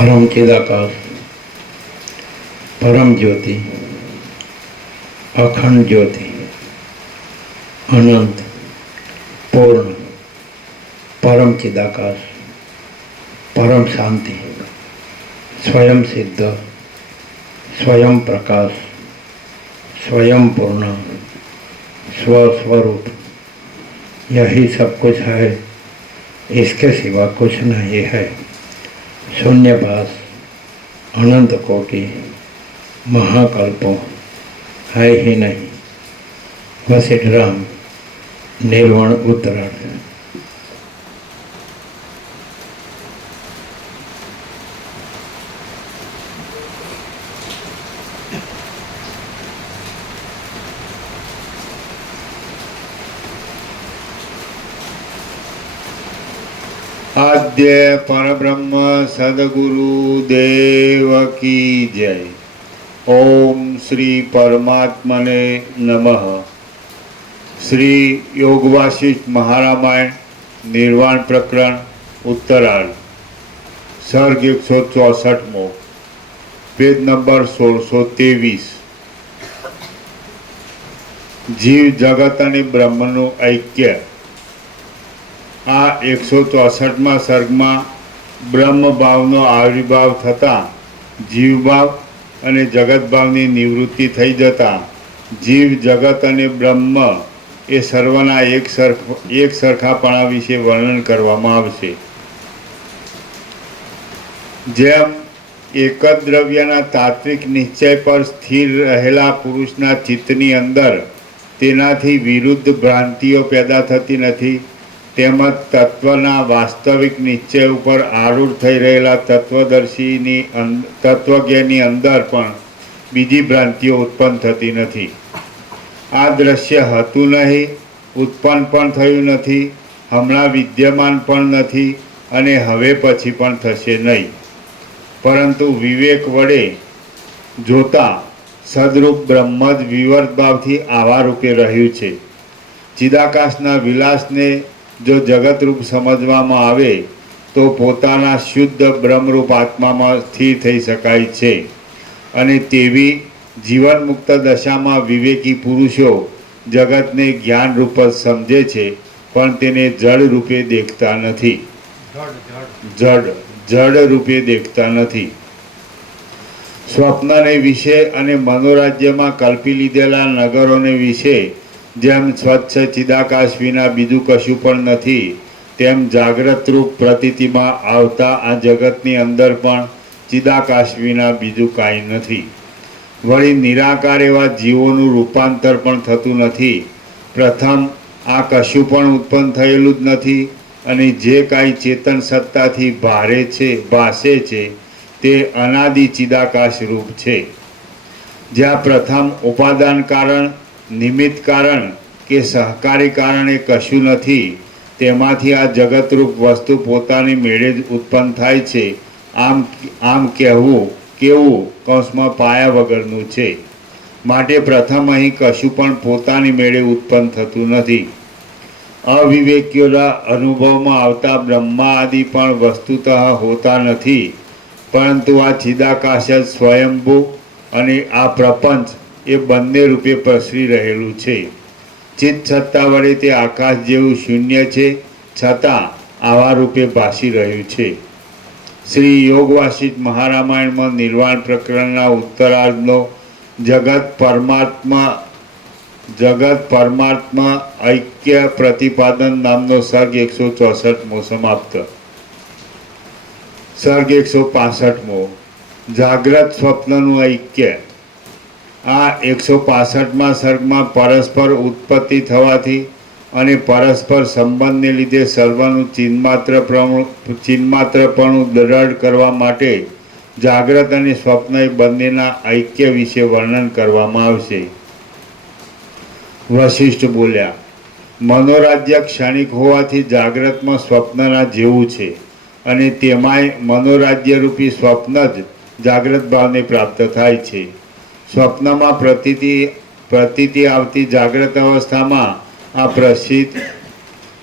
परम चिदाकाश, परम ज्योति, अखंड ज्योति, अनंत, पूर्ण, परम चिदाकाश, परम शांति, स्वयं सिद्ध, स्वयं प्रकाश, स्वयं पूर्ण, स्वस्वरूप, यही सब कुछ है, इसके सिवा कुछ नहीं है। शून्यभास, अनंत कोटि, महाकल्पों है ही नहीं। वशिष्ठराम, निर्वाण उत्तरार्ध। आद्य परब्रह्म सद्गुरु देव की जय। ओम श्री परमात्मने नमः। श्री योग वासिष्ठ महारामायण निर्वाण प्रकरण उत्तरार्ध, सर्ग 164, पेज नंबर 1623। जीव जगत અને બ્રહ્મનું ऐक्य। આ 164માં સર્ગમાં બ્રહ્મભાવનો આવિર્ભાવ થતાં જીવભાવ અને જગતભાવની નિવૃત્તિ થઈ જતાં જીવ જગત અને બ્રહ્મ એ સર્વના એક સરખાપણા વિશે વર્ણન કરવામાં આવશે। જેમ એક જ દ્રવ્યના તાત્વિક નિશ્ચય પર સ્થિર રહેલા પુરુષના ચિત્તની અંદર તેનાથી વિરુદ્ધ ભ્રાંતિઓ પેદા થતી નથી, તેમજ તત્વના વાસ્તવિક નિશ્ચય ઉપર આરૂઢ થઈ રહેલા તત્વજ્ઞની અંદર પણ બીજી ભ્રાંતિઓ ઉત્પન્ન થતી નથી। આ દ્રશ્ય હતું નહીં, ઉત્પન્ન પણ થયું નથી, હમણાં વિદ્યમાન પણ નથી અને હવે પછી પણ થશે નહીં, પરંતુ વિવેક વડે જોતા સદરૂપ બ્રહ્મ જ વિવર્ત ભાવથી આવા રૂપે રહ્યું છે। ચિદાકાશના વિલાસને જો જગતરૂપ સમજવામાં આવે તો પોતાના શુદ્ધ બ્રહ્મરૂપ આત્મામાં સ્થિર થઈ શકાય છે અને તેવી જીવન મુક્ત દશામાં વિવેકી પુરુષો જગતને જ્ઞાન રૂપ જ સમજે છે, પણ તેને જડ રૂપે દેખતા નથી। જડ રૂપે દેખતા નથી। સ્વપ્નને વિશે અને મનોરાજ્યમાં કલ્પી લીધેલા નગરોને વિશે જેમ સ્વચ્છ ચિદાકાશ વિના બીજું કશું પણ નથી, તેમ જાગ્રત રૂપ પ્રતીતિમાં આવતા આ જગતની અંદર પણ ચિદાકાશ વિના બીજું કાંઈ નથી। વળી નિરાકાર એવા જીવોનું રૂપાંતર પણ થતું નથી। પ્રથમ આ કશું પણ ઉત્પન્ન થયેલું જ નથી અને જે કાંઈ ચેતન સત્તાથી ભાસે છે તે અનાદિ ચિદાકાશ રૂપ છે। જ્યાં પ્રથમ ઉપાદાન કારણ, નિમિત્ત કારણ કે સહકારી કારણે કશું નથી, તેમાંથી આ જગતરૂપ વસ્તુ પોતાની મેળે જ ઉત્પન્ન થાય છે। આમ કહેવું કેવું કૌંસમાં પાયા વગરનું છે। માટે પ્રથમ અહીં કશું પણ પોતાની મેળે ઉત્પન્ન થતું નથી। અવિવેકીઓના અનુભવમાં આવતા બ્રહ્મા આદિ પણ વસ્તુતઃ હોતા નથી, પરંતુ આ ચિદાકાશ જ સ્વયંભૂ અને આ પ્રપંચ એ બંને રૂપે પ્રસરી રહેલું છે। ચિત્ત સત્તા વડે તે આકાશ જેવું શૂન્ય છે, છતાં આવા રૂપે ભાસી રહ્યું છે। શ્રી યોગ વાસિષ્ઠ મહારામાયણમાં નિર્વાણ પ્રકરણના ઉત્તરાર્ધનો જગત પરમાત્મા ऐक्य પ્રતિપાદન નામનો સર્ગ 164મો સમાપ્ત। સર્ગ 165મો, જાગ્રત સ્વપ્નનું ऐक्य। આ 165માં સર્ગમાં પરસ્પર ઉત્પત્તિ થવાથી અને પરસ્પર સંબંધને લીધે સર્વનું ચિન્માત્રપણું દ્રઢ કરવા માટે જાગ્રત અને સ્વપ્ન એ બંનેના ऐक्य વિશે વર્ણન કરવામાં આવશે। વશિષ્ઠ બોલ્યા, મનોરાજ્ય ક્ષણિક હોવાથી જાગ્રતમાં સ્વપ્નના જેવું છે અને તેમાંય મનોરાજ્યરૂપી સ્વપ્ન જ જાગ્રત ભાવને પ્રાપ્ત થાય છે। સ્વપ્નમાં પ્રતીતિ આવતી જાગ્રત અવસ્થામાં આ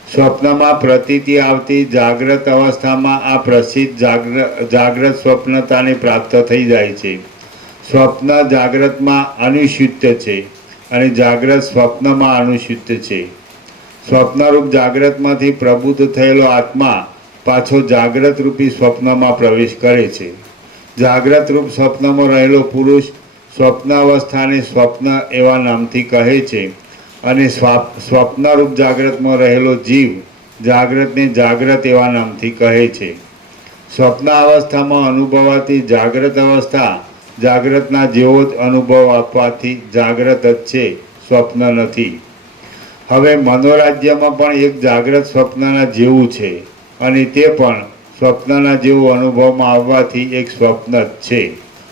સ્વપ્નમાં પ્રતીતિ આવતી જાગ્રત અવસ્થામાં આ પ્રસિદ્ધ જાગ્રત સ્વપ્નતાને પ્રાપ્ત થઈ જાય છે. સ્વપ્ન જાગ્રતમાં અનુસ્યુત છે અને જાગ્રત સ્વપ્નમાં અનુસ્યુત છે. સ્વપ્નરૂપ જાગ્રતમાંથી પ્રબુદ્ધ થયેલો આત્મા પાછો જાગ્રત રૂપી સ્વપ્નમાં પ્રવેશ કરે છે. જાગ્રત રૂપ સ્વપ્નમાં રહેલો પુરુષ સ્વપ્નાવસ્થાને સ્વપ્ન એવા નામથી કહે છે અને સ્વપ્નરૂપ જાગ્રતમાં રહેલો જીવ જાગ્રતને જાગ્રત એવા નામથી કહે છે. સ્વપ્ન અવસ્થામાં અનુભવાતી જાગ્રત અવસ્થા જાગ્રતના જેવો જ અનુભવ આપવાથી જાગ્રત જ છે, સ્વપ્ન નથી. હવે મનોરાજ્યમાં પણ એક જાગ્રત સ્વપ્નના જેવું છે અને તે પણ સ્વપ્નના જેવું અનુભવમાં આવવાથી એક સ્વપ્ન જ છે,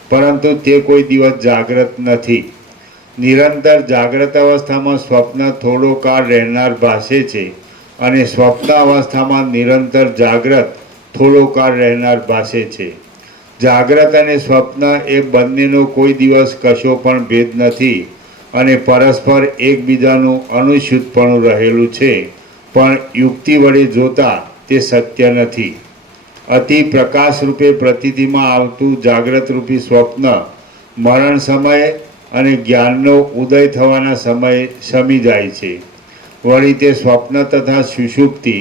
પરંતુ તે કોઈ દિવસ જાગ્રત નથી. નિરંતર જાગ્રત અવસ્થામાં સ્વપ્ન થોડો કાળ રહેનાર ભાસે છે અને સ્વપ્ન અવસ્થામાં નિરંતર જાગ્રત થોડો કાળ રહેનાર ભાસે છે. જાગ્રત અને સ્વપ્ન એ બંનેનો કોઈ દિવસ કશો પણ ભેદ નથી અને પરસ્પર એકબીજાનું અનુસ્યુતપણું રહેલું છે, પણ યુક્તિ વડે જોતા તે સત્ય નથી. અતિ પ્રકાશ રૂપે પ્રતીતિમાં આવતું જાગ્રત રૂપી સ્વપ્ન મરણ સમયે અને જ્ઞાનનો ઉદય થવાના સમયે શમી જાય છે. વળી તે સ્વપ્ન તથા સુષુપ્તિ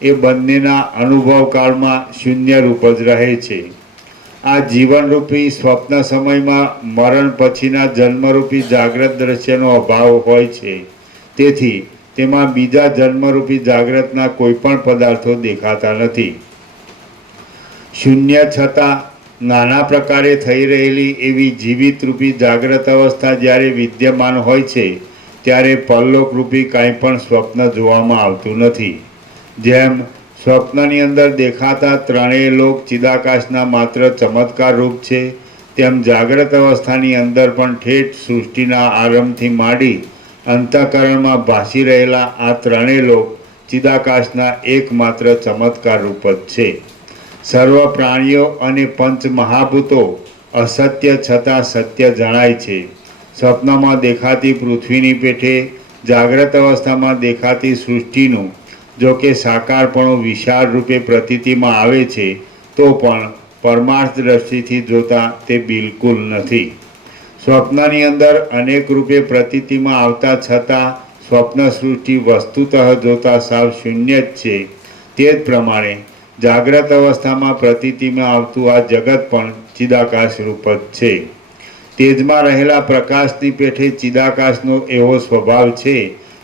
એ બંનેના અનુભવકાળમાં શૂન્ય રૂપ જ રહે છે. આ જીવનરૂપી સ્વપ્ન સમયમાં મરણ પછીના જન્મરૂપી જાગ્રત દ્રશ્યનો અભાવ હોય છે, તેથી તેમાં બીજા જન્મરૂપી જાગ્રતના કોઈ પણ પદાર્થો દેખાતા નથી. શૂન્ય છતાં નાના પ્રકારે થઈ રહેલી એવી જીવિત રૂપી જાગ્રત અવસ્થા જ્યારે વિદ્યમાન હોય છે ત્યારે પરલોકરૂપી કાંઈ પણ સ્વપ્ન જોવામાં આવતું નથી. જેમ સ્વપ્નની અંદર દેખાતા ત્રણેય લોક ચિદાકાશના માત્ર ચમત્કાર રૂપ છે, તેમ જાગ્રત અવસ્થાની અંદર પણ ઠેઠ સૃષ્ટિના આરંભથી માંડી અંતઃકરણમાં ભાસી રહેલા આ ત્રણેય લોક ચિદાકાશના એકમાત્ર ચમત્કાર રૂપ જ છે. સર્વ પ્રાણીઓ અને પંચ મહાભૂતો અસત્ય છતાં સત્ય જણાય છે. સ્વપ્નમાં દેખાતી પૃથ્વીની પેઠે જાગ્રત અવસ્થામાં દેખાતી સૃષ્ટિનું જો કે સાકારપણું વિશાળ રૂપે પ્રતીતિમાં આવે છે, તો પણ પરમાર્થ દ્રષ્ટિથી જોતા તે બિલકુલ નથી. સ્વપ્નની અંદર અનેક રૂપે પ્રતીતિમાં આવતા છતાં સ્વપ્ન સૃષ્ટિ વસ્તુતઃ જોતા સાવ શૂન્ય જ છે. તે જ પ્રમાણે જાગ્રત અવસ્થામાં પ્રતીતિમાં આવતું આ જગત પણ ચિદાકાશ રૂપ જ છે. તેજમાં રહેલા પ્રકાશની પેઠે ચિદાકાશનો એવો સ્વભાવ છે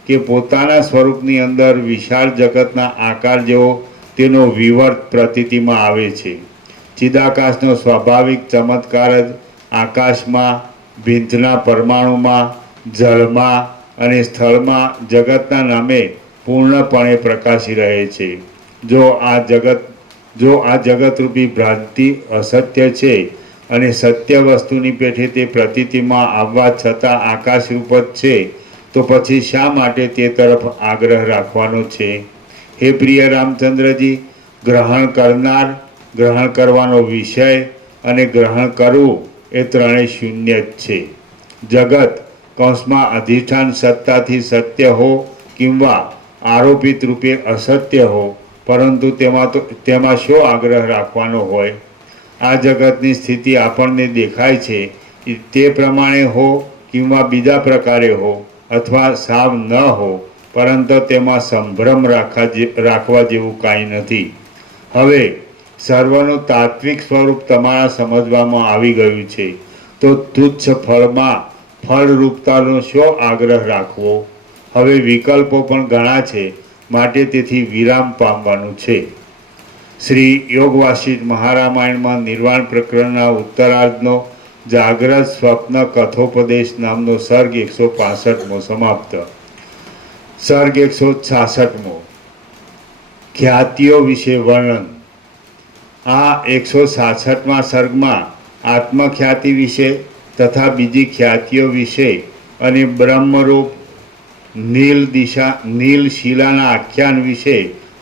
કે પોતાના સ્વરૂપની અંદર વિશાળ જગતના આકાર જેવો તેનો વિવર્ત પ્રતીતિમાં આવે છે. ચિદાકાશનો સ્વાભાવિક ચમત્કાર જ આકાશમાં, ભીંતના પરમાણુમાં, જળમાં અને સ્થળમાં જગતના નામે પૂર્ણપણે પ્રકાશી રહે છે. જો આ જગતરૂપી ભ્રાંતિ અસત્ય છે અને સત્ય વસ્તુની પેઠે તે પ્રતીતિમાં આવવા છતાં આકાશરૂપ જ છે, તો પછી શા માટે તે તરફ આગ્રહ રાખવાનો છે? હે પ્રિય રામચંદ્રજી, ગ્રહણ કરનાર, ગ્રહણ કરવાનો વિષય અને ગ્રહણ કરવું એ ત્રણેય શૂન્ય જ છે. જગત કૌંસમાં અધિષ્ઠાન સત્તાથી સત્ય હો કિંવા આરોપિત રૂપે અસત્ય હો, પરંતુ તેમાં શો આગ્રહ રાખવાનો હોય? આ જગતની સ્થિતિ આપણને દેખાય છે તે પ્રમાણે હો કિંવા બીજા પ્રકારે હો અથવા સાવ ન હો, પરંતુ તેમાં સંભ્રમ રાખવા જેવું કાંઈ નથી. હવે સર્વનું તાત્વિક સ્વરૂપ તમારા સમજવામાં આવી ગયું છે, તો તુચ્છ ફળમાં ફળરૂપતાનો શો આગ્રહ રાખવો? હવે વિકલ્પો પણ ઘણા છે, માટે તેથી વિરામ પામવાનું છે. શ્રી યોગ વાસિષ્ઠ મહારામાયણમાં નિર્વાણ પ્રકરણના ઉત્તરાર્ધનો જાગ્રત સ્વપ્ન કથોપદેશ નામનો સર્ગ 165મો સમાપ્ત. સર્ગ 166મો ખ્યાતિઓ વિશે વર્ણન. આ 166મા સર્ગમાં આત્મખ્યાતિ વિશે તથા બીજી ખ્યાતિઓ વિશે અને બ્રહ્મરૂપ નીલ શિલાના આખ્યાન વિશે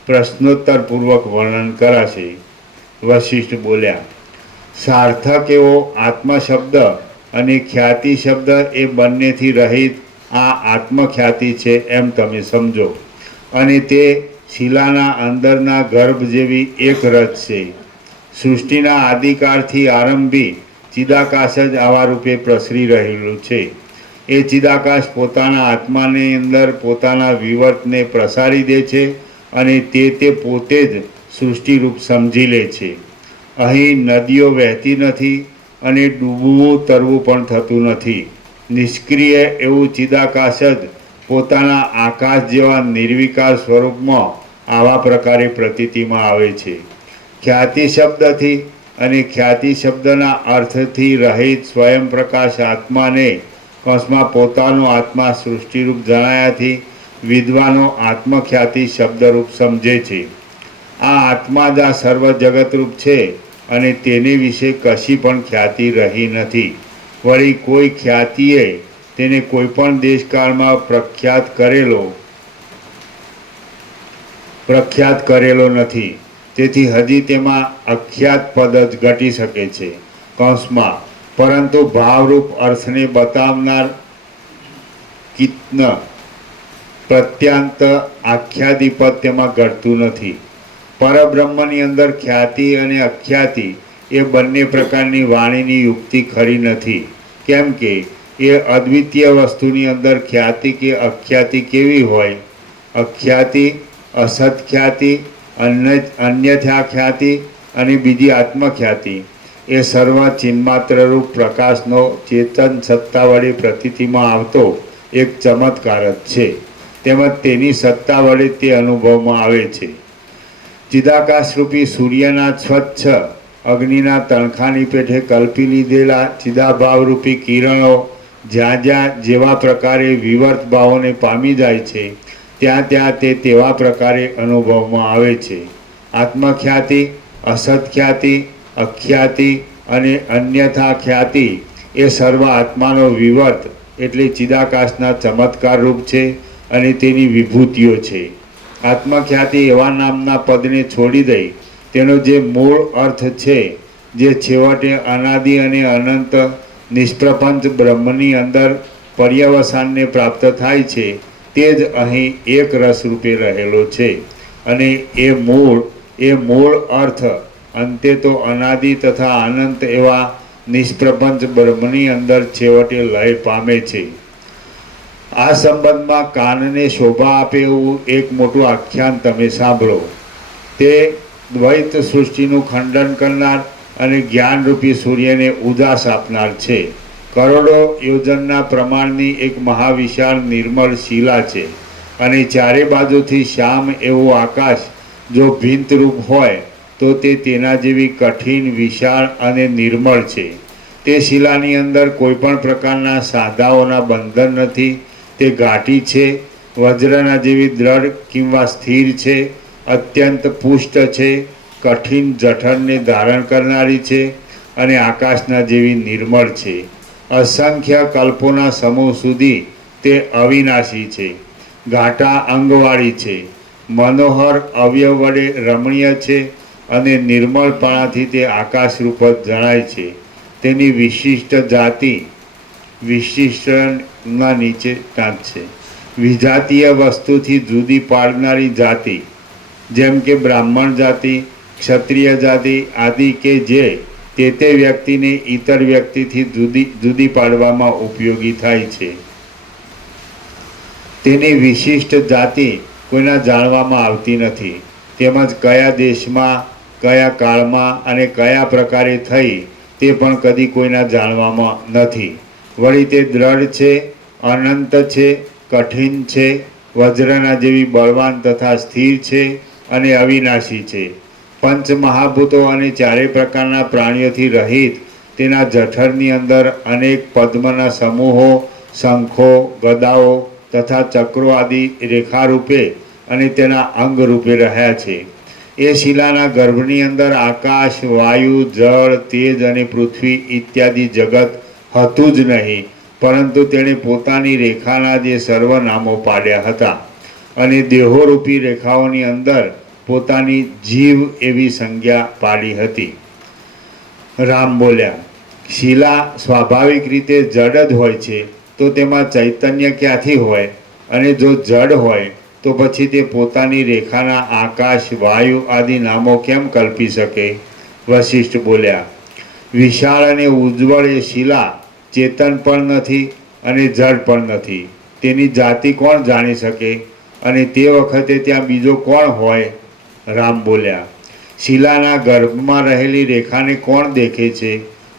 પ્રશ્નોત્તરપૂર્વક વર્ણન કરાશે. વશિષ્ઠ બોલ્યા, સાર્થક એવો આત્મ શબ્દ અને ખ્યાતિ શબ્દ એ બંનેથી રહિત આ આત્મખ્યાતિ છે એમ તમે સમજો, અને તે શિલાના અંદરના ગર્ભ જેવી એક રચ છે. સૃષ્ટિના આદિકાળથી આરંભી ચિદાકાશ જ આવા રૂપે પ્રસરી રહેલું છે. એ ચિદાકાશ પોતાના આત્માની અંદર પોતાના વિવર્તને પ્રસારી દે છે અને તે પોતે જ સૃષ્ટિરૂપ સમજી લે છે. અહીં નદીઓ વહેતી નથી અને ડૂબવું તરવું પણ થતું નથી. નિષ્ક્રિય એવું ચિદાકાશ જ પોતાના આકાશ જેવા નિર્વિકાર સ્વરૂપમાં આવા પ્રકારે પ્રતીતિમાં આવે છે. ખ્યાતિ શબ્દથી અને ખ્યાતિ શબ્દના અર્થથી રહિત સ્વયં પ્રકાશ આત્માને કૌંસમાં પોતાનો આત્મા સૃષ્ટિરૂપ જણાયાથી વિદ્વાનો આત્મખ્યાતિ શબ્દરૂપ સમજે છે. આ આત્મા જ આ સર્વ જગતરૂપ છે અને તેની વિશે કશી પણ ખ્યાતિ રહી નથી. વળી કોઈ ખ્યાતિએ તેને કોઈ પણ દેશકાળમાં પ્રખ્યાત કરેલો નથી. તેથી હજી તેમાં અખ્યાત પદ જ ઘટી શકે છે. કૌંસમાં પરંતુ ભાવરૂપ અર્થને બતાવનાર કિત્ન પ્રત્યાંત આખ્યાદિપદ તેમાં ઘટતું નથી. પરબ્રહ્મની અંદર ખ્યાતિ અને અખ્યાતિ એ બંને પ્રકારની વાણીની યુક્તિ ખરી નથી. કેમ કે એ અદ્વિતીય વસ્તુની અંદર ખ્યાતિ કે અખ્યાતિ કેવી હોય? અખ્યાતિ, અસત્ખ્યાતિ, અન્યથા ખ્યાતિ અને બીજી આત્મખ્યાતિ એ સર્વ ચિન્માત્રરૂપ પ્રકાશનો ચેતન સત્તા વડે પ્રતીતિમાં આવતો એક ચમત્કાર જ છે. તેમજ તેની સત્તા વડે તે અનુભવમાં આવે છે. ચિદાકાશરૂપી સૂર્યના સ્વચ્છ અગ્નિના તણખાની પેઠે કલ્પી લીધેલા ચિદાભાવરૂપી કિરણો જ્યાં જ્યાં જેવા પ્રકારે વિવર્ત ભાવોને પામી જાય છે ત્યાં ત્યાં તે તેવા પ્રકારે અનુભવમાં આવે છે. આત્મખ્યાતિ, અસત્ખ્યાતિ, અખ્યાતિ અને અન્યથા ખ્યાતિ એ સર્વ આત્માનો વિવર્ત એટલે ચિદાકાશના ચમત્કાર રૂપ છે અને તેની વિભૂતિઓ છે. આત્મખ્યાતિ એવા નામના પદને છોડી દઈ તેનો જે મૂળ અર્થ છે, જે છેવટે અનાદિ અને અનંત નિષ્પ્રપંચ બ્રહ્મની અંદર પર્યવસાનને પ્રાપ્ત થાય છે, તે જ અહીં એક રસ રૂપે રહેલો છે. અને એ મૂળ અર્થ અંતે તો અનાદિ તથા અનંત એવા નિષ્પ્રપંચ બ્રહ્મની અંદર છેવટે લય પામે છે. આ સંબંધમાં કાનને શોભા આપે એવું એક મોટું આખ્યાન તમે સાંભળો. તે દ્વૈત સૃષ્ટિનું ખંડન કરનાર અને જ્ઞાનરૂપી સૂર્યને ઉદાસ આપનાર છે. કરોડો યોજનના પ્રમાણની એક મહાવિશાળ નિર્મળ શિલા છે અને ચારે બાજુથી શ્યામ એવું આકાશ જો ભિન્નરૂપ હોય તો તે તેના જેવી કઠિન, વિશાળ અને નિર્મળ છે. તે શિલાની અંદર કોઈપણ પ્રકારના સાંધાઓના બંધન નથી. તે ઘાટી છે, વજ્રના જેવી દ્રઢ કિંવા સ્થિર છે, અત્યંત પુષ્ટ છે, કઠિન જઠરને ધારણ કરનારી છે અને આકાશના જેવી નિર્મળ છે. અસંખ્ય કલ્પોના સમૂહ સુધી તે અવિનાશી છે, ઘાટા અંગવાળી છે, મનોહર અવયવ વડે રમણીય છે અને નિર્મળપણાથી તે આકાશરૂપ જ જણાય છે. તેની વિશિષ્ટ જાતિ વિશિષ્ટના નીચે ટાંચ છે. વિજાતીય વસ્તુથી જુદી પાડનારી જાતિ, જેમ કે બ્રાહ્મણ જાતિ, ક્ષત્રિય જાતિ આદિ કે જે તે વ્યક્તિને ઇતર વ્યક્તિથી જુદી પાડવામાં ઉપયોગી થાય છે. તેની વિશિષ્ટ જાતિ કોઈના જાણવામાં આવતી નથી. તેમજ કયા દેશમાં, કયા કાળમાં અને કયા પ્રકારે થઈ તે પણ કદી કોઈના જાણવામાં નથી. વળી તે દ્રઢ છે, અનંત છે, કઠિન છે, વજ્રના જેવી બળવાન તથા સ્થિર છે અને અવિનાશી છે. પંચ મહાભૂતો અને ચારે પ્રકારના પ્રાણીઓથી રહિત તેના જઠરની અંદર અનેક પદ્મના સમૂહો, શંખો, ગદાઓ તથા ચક્રો આદિ રેખારૂપે અને તેના અંગરૂપે રહ્યા છે. એ શિલાના ગર્ભની અંદર આકાશ, વાયુ, જળ, તેજ અને પૃથ્વી ઇત્યાદિ જગત હતું જ નહીં, પરંતુ તેણે પોતાની રેખાના જે સર્વનામો પાડ્યા હતા અને દેહોરૂપી રેખાઓની અંદર પોતાની જીવ એવી સંજ્ઞા પાડી હતી. રામ બોલ્યા, શિલા સ્વાભાવિક રીતે જડ જ હોય છે તો તેમાં ચૈતન્ય ક્યાંથી હોય? અને જો જડ હોય તો પછી તે પોતાની રેખાના આકાશ, વાયુ આદિ નામો કેમ કલ્પી શકે? વશિષ્ઠ બોલ્યા, વિશાળ અને ઉજ્જવળ એ શિલા ચેતન પણ નથી અને જડ પણ નથી. તેની જાતિ કોણ જાણી શકે? અને તે વખતે ત્યાં બીજો કોણ હોય? રામ બોલ્યા, શિલાના ગર્ભમાં રહેલી રેખાને કોણ દેખે છે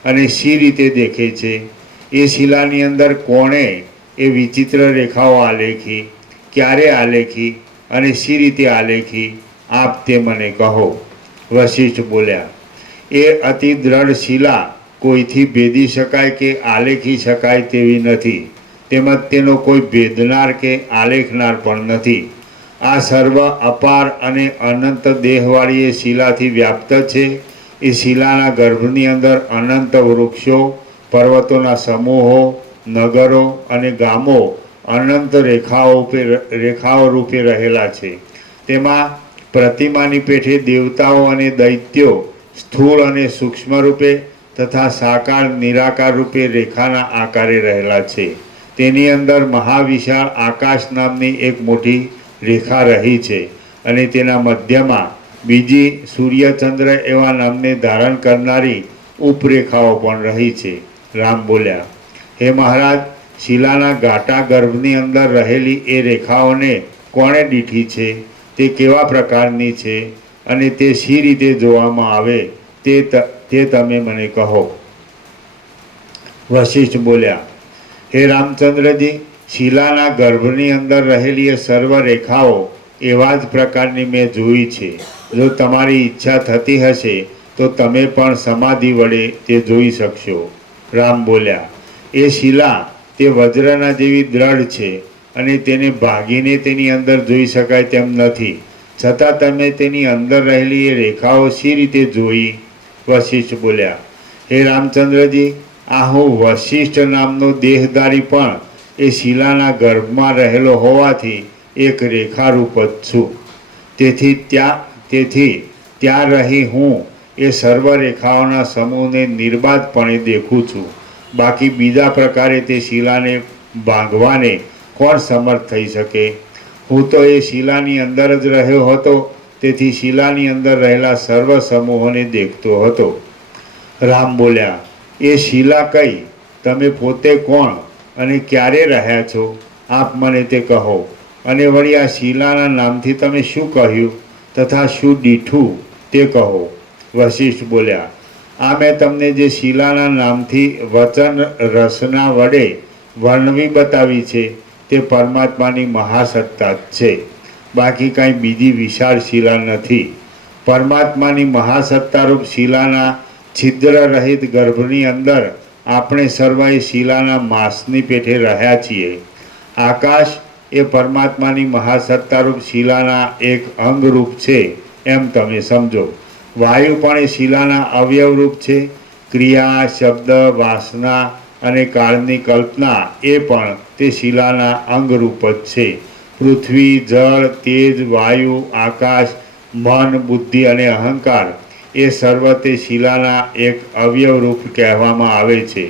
અને શી રીતે દેખે છે? એ શિલાની અંદર કોણે એ વિચિત્ર રેખાઓ આલેખી, ક્યારે આલેખી અને શી રીતે આલેખી? આપ તે મને કહો. વશિષ્ઠ બોલ્યા, એ અતિ દ્રઢ શિલા કોઈથી ભેદી શકાય કે આલેખી શકાય તેવી નથી, તેમજ તેનો કોઈ ભેદનાર કે આલેખનાર પણ નથી. આ સર્વ અપાર અને અનંત દેહવાળી એ શિલાથી વ્યાપ્ત છે. એ શિલાના ગર્ભની અંદર અનંત વૃક્ષો, પર્વતોના સમૂહો, નગરો અને ગામો અનંત રેખાઓ રૂપે રહેલા છે. તેમાં પ્રતિમાની પેઠે દેવતાઓ અને દૈત્યો સ્થૂળ અને સૂક્ષ્મ રૂપે તથા સાકાર નિરાકાર રૂપે રેખાના આકારે રહેલા છે. તેની અંદર મહાવિશાળ આકાશ નામની એક મોટી રેખા રહી છે અને તેના મધ્યમાં બીજી સૂર્યચંદ્ર એવા નામને ધારણ કરનારી ઉપરેખાઓ પણ રહી છે. રામ બોલ્યા, હે મહારાજ, શિલાના ઘાટા ગર્ભની અંદર રહેલી એ રેખાઓને કોણે દીઠી છે? તે કેવા પ્રકારની છે અને તે શી રીતે જોવામાં આવે તે તમે મને કહો. વશિષ્ઠ બોલ્યા, હે રામચંદ્રજી, શિલાના ગર્ભની અંદર રહેલી એ સર્વ રેખાઓ એવા જ પ્રકારની મેં જોઈ છે. જો તમારી ઈચ્છા થતી હશે તો તમે પણ સમાધિ વડે તે જોઈ શકશો. રામ બોલ્યા, એ શિલા તે વજ્રના જેવી દ્રઢ છે અને તેને ભાગીને તેની અંદર જોઈ શકાય તેમ નથી, છતાં તમે તેની અંદર રહેલી એ રેખાઓ શી રીતે જોઈ? વશિષ્ઠ બોલ્યા, હે રામચંદ્રજી, આ હું વશિષ્ઠ નામનો દેહધારી પણ એ શિલાના ગર્ભમાં રહેલો હોવાથી એક રેખારૂપ જ છું. તેથી ત્યાં રહી હું એ સર્વ રેખાઓના સમૂહને નિર્બાધપણે દેખું છું. બાકી બીજા પ્રકારે તે શિલાને ભાંગવાને કોણ સમર્થ થઈ શકે? હું તો એ શિલાની અંદર જ રહ્યો હતો, તેથી શિલાની અંદર રહેલા સર્વ સમૂહોને દેખતો હતો. રામ બોલ્યા, એ શિલા કઈ? તમે પોતે કોણ અને ક્યારે રહ્યા છો? આપ મને તે કહો. અને વળી આ શિલાના નામથી તમે શું કહ્યું તથા શું દીઠું તે કહો. વશિષ્ઠ બોલ્યા, આ મેં તમને જે શિલાના નામથી વચન રસના વડે વર્ણવી બતાવી છે તે પરમાત્માની મહાસત્તા જ છે. બાકી કાંઈ બીજી વિશાળ શિલા નથી. પરમાત્માની મહાસત્તારૂપ શિલાના છિદ્ર રહિત ગર્ભની અંદર આપણે સર્વે શિલાના માસની પેઠે રહ્યા છીએ. આકાશ એ પરમાત્માની મહાસત્તારૂપ શિલાના એક અંગરૂપ છે એમ તમે સમજો. વાયુ પણ એ શિલાના અવયવરૂપ છે. ક્રિયા, શબ્દ, વાસના અને કાળની કલ્પના એ પણ તે શિલાના અંગરૂપ જ છે. પૃથ્વી, જળ, તેજ, વાયુ, આકાશ, મન, બુદ્ધિ અને અહંકાર એ સર્વ તે શિલાના એક અવયવરૂપ કહેવામાં આવે છે.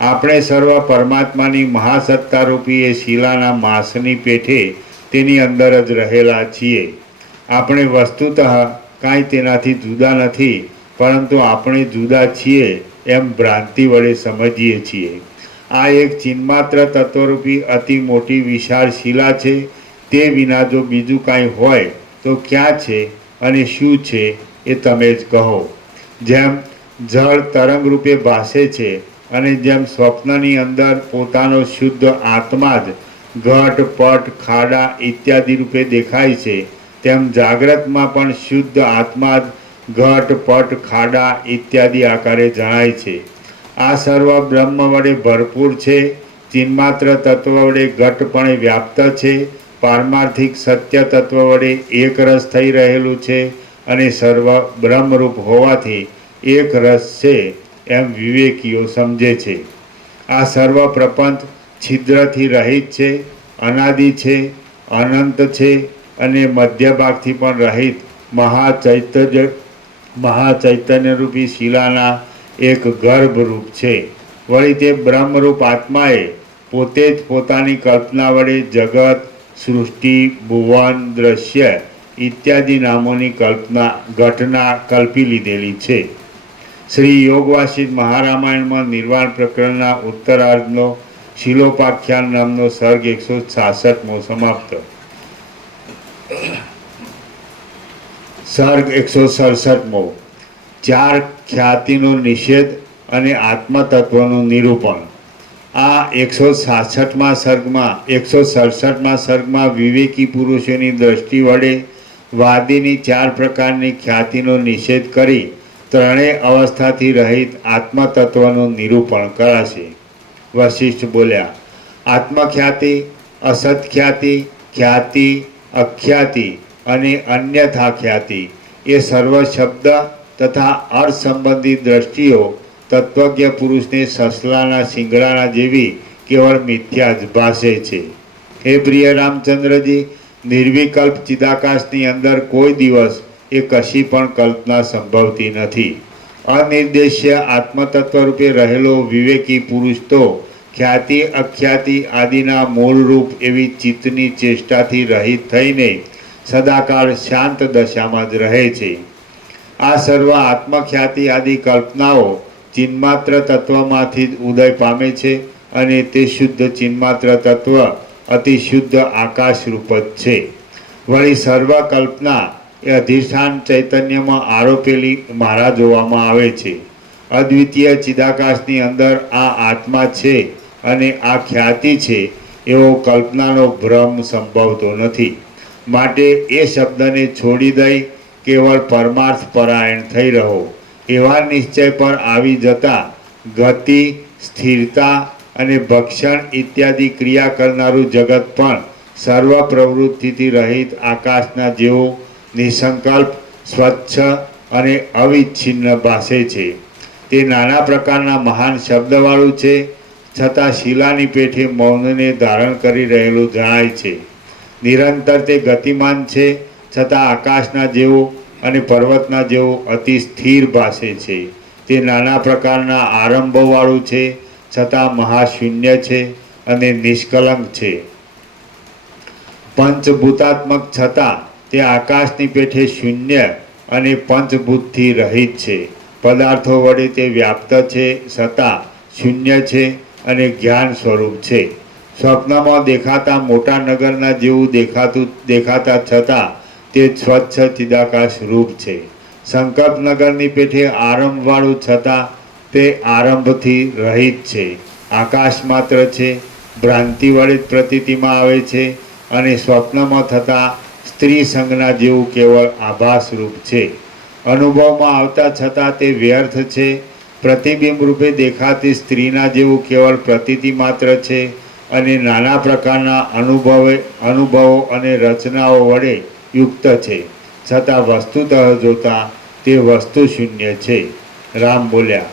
આપણે સર્વ પરમાત્માની મહાસત્તારૂપી એ શિલાના માસની પેઠે તેની અંદર જ રહેલા છીએ. આપણે વસ્તુતઃ કાંઈ તેનાથી જુદા નથી, પરંતુ આપણે જુદા છીએ એમ ભ્રાંતિ વડે સમજીએ છીએ. આ એક ચિન્માત્ર તત્વરૂપી અતિ મોટી વિશાળ શિલા છે. તે વિના જો બીજું કાંઈ હોય તો ક્યાં છે અને શું છે એ તમે જ કહો. જેમ જળ તરંગ રૂપે ભાસે છે અને જેમ સ્વપ્નની અંદર પોતાનો શુદ્ધ આત્મા જ ઘટ, પટ, ખાડા ઇત્યાદિ રૂપે દેખાય છે, તેમ જાગ્રતમાં પણ શુદ્ધ આત્મા જ ઘટ, પટ, ખાડા ઇત્યાદિ આકારે જણાય છે. આ સર્વ બ્રહ્મ વડે ભરપૂર છે. ચિન્માત્ર તત્વ વડે ઘટપણે વ્યાપ્ત છે. પારમાર્થિક સત્ય તત્વ વડે એક રસ થઈ રહેલું છે અને સર્વ બ્રહ્મરૂપ હોવાથી એક રસ છે એમ વિવેકીઓ સમજે છે. આ સર્વ પ્રપંચ છિદ્રથી રહિત છે, અનાદિ છે, અનંત છે અને મધ્ય ભાગથી પણ રહિત મહાચૈતન્યરૂપી શિલાના એક ગર્ભરૂપ છે. વળી તે બ્રહ્મરૂપ આત્માએ પોતે જ પોતાની કલ્પના વડે જગત સૃષ્ટિ, ભુવન, દ્રશ્ય ઇત્યાદિ નામોની ઘટના કલ્પી લીધેલી છે. શ્રી યોગવાસિત મહારામાયણમાં નિર્વાણ પ્રકરણના ઉત્તરાર્ધનો શિલોપાખ્યાન નામનો સર્ગ 166મો સમાપ્ત. સર્ગ 167મો ચાર ખ્યાતિનો નિષેધ અને આત્મતત્વનું નિરૂપણ. આ 167મા સર્ગમાં વિવેકી પુરુષોની દ્રષ્ટિ વડે વાદીની ચાર પ્રકારની ખ્યાતિનો નિષેધ કરી ત્રણેય અવસ્થાથી રહિત આત્મતત્વનું નિરૂપણ કરાશે. વશિષ્ઠ બોલ્યા, આત્મખ્યાતિ, અસત્ખ્યાતિ, ખ્યાતિ, અખ્યાતિ અને અન્યથા ખ્યાતિ એ સર્વ શબ્દ તથા અર્થ સંબંધી દ્રષ્ટિઓ તત્વજ્ઞ પુરુષને સસલાના શિંગડાના જેવી કેવળ મિથ્યા જ ભાસે છે. હે પ્રિય રામચંદ્રજી, નિર્વિકલ્પ ચિદાકાશની અંદર કોઈ દિવસ એ કશી પણ કલ્પના સંભવતી નથી. અનિર્દેશ્ય આત્મતત્વ રૂપે રહેલો વિવેકી પુરુષ તો ખ્યાતિ, અખ્યાતિ આદિના મૂળરૂપ એવી ચિત્તની ચેષ્ટાથી રહિત થઈને સદાકાળ શાંત દશામાં જ રહે છે. આ સર્વ આત્મખ્યાતિ આદિ કલ્પનાઓ ચિન્માત્ર તત્વમાંથી જ ઉદય પામે છે અને તે શુદ્ધ ચિન્માત્ર તત્વ અતિ શુદ્ધ આકાશરૂપ જ છે. વળી સર્વ કલ્પના એ અધિષ્ઠાન ચૈતન્યમાં આરોપેલી મારા જોવામાં આવે છે. અદ્વિતીય ચિદાકાશની અંદર આ આત્મા છે અને આ ખ્યાતિ છે એવો કલ્પનાનો ભ્રમ સંભવતો નથી. માટે એ શબ્દને છોડી દઈ કેવળ પરમાર્થ પરાયણ થઈ રહો એવા નિશ્ચય પર આવી જતા ગતિ, સ્થિરતા અને ભક્ષણ ઇત્યાદિ ક્રિયા કરનારું જગત પણ સર્વ પ્રવૃત્તિથી રહિત આકાશના જેવો નિસંકલ્પ, સ્વચ્છ અને અવિચ્છિન્ન ભાસે છે. તે નાના પ્રકારના મહાન શબ્દવાળું છે, છતાં શિલાની પેઠે મૌનને ધારણ કરી રહેલું જણાય છે. નિરંતર તે ગતિમાન છે, છતાં આકાશના જેવો અને પર્વતના જેવો અતિ સ્થિર ભાસે છે. તે નાના પ્રકારના આરંભોવાળું છે, છતાં મહાશૂન્ય છે અને નિષ્કલંક છે. પંચભૂતાત્મક છતાં તે આકાશની પેઠે શૂન્ય અને પંચભૂતથી રહિત છે. પદાર્થો વડે તે વ્યાપ્ત છે, છતાં શૂન્ય છે અને જ્ઞાન સ્વરૂપ છે. સ્વપ્નમાં દેખાતા મોટા નગરના જેવું દેખાતા છતાં તે સ્વચ્છ ચિદાકાશ રૂપ છે. સંકલ્પ નગરની પેઠે આરંભવાળું છતાં તે આરંભથી રહિત છે. આકાશ માત્ર છે, ભ્રાંતિ વડે જ પ્રતીતિમાં આવે છે અને સ્વપ્નમાં થતા સ્ત્રી સંજ્ઞા જેવું કેવળ આભાસ રૂપ છે. અનુભવમાં આવતા છતાં તે વ્યર્થ છે. પ્રતિબિંબ રૂપે દેખાતી સ્ત્રીના જેવું કેવળ પ્રતીતિ માત્ર છે અને નાના પ્રકારના અનુભવો અને રચનાઓ વડે યુક્ત છે, છતાં વસ્તુતઃ જોતા તે વસ્તુ શૂન્ય છે. રામ બોલ્યા,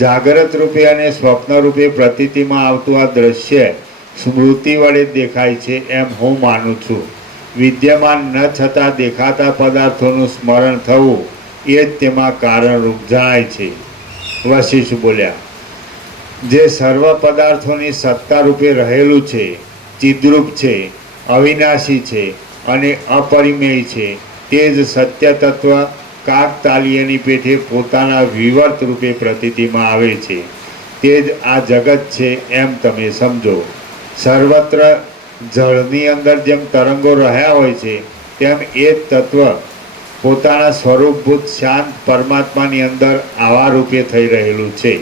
જાગ્રત રૂપે અને સ્વપ્ન રૂપે પ્રતીતિમાં આવતું આ દ્રશ્ય સ્મૃતિ વડે દેખાય છે એમ હું માનું છું. વિદ્યમાન ન છતાં દેખાતા પદાર્થોનું સ્મરણ થવું એ જ તેમાં કારણરૂપ જણાય છે. વશિષ્ઠ બોલ્યા, જે સર્વ પદાર્થોની સત્તા રૂપે રહેલું છે, ચિદ્રૂપ છે, અવિનાશી છે અને અપરિમેય છે, તે જ સત્ય તત્વ કાકતાલીયની પેઠે પોતાના વિવર્ત રૂપે પ્રતીતિમાં આવે છે. તે જ આ જગત છે એમ તમે સમજો. સર્વત્ર જળની અંદર જેમ તરંગો રહ્યા હોય છે તેમ એ જ તત્વ પોતાના સ્વરૂપભૂત શાંત પરમાત્માની અંદર આવા રૂપે થઈ રહેલું છે.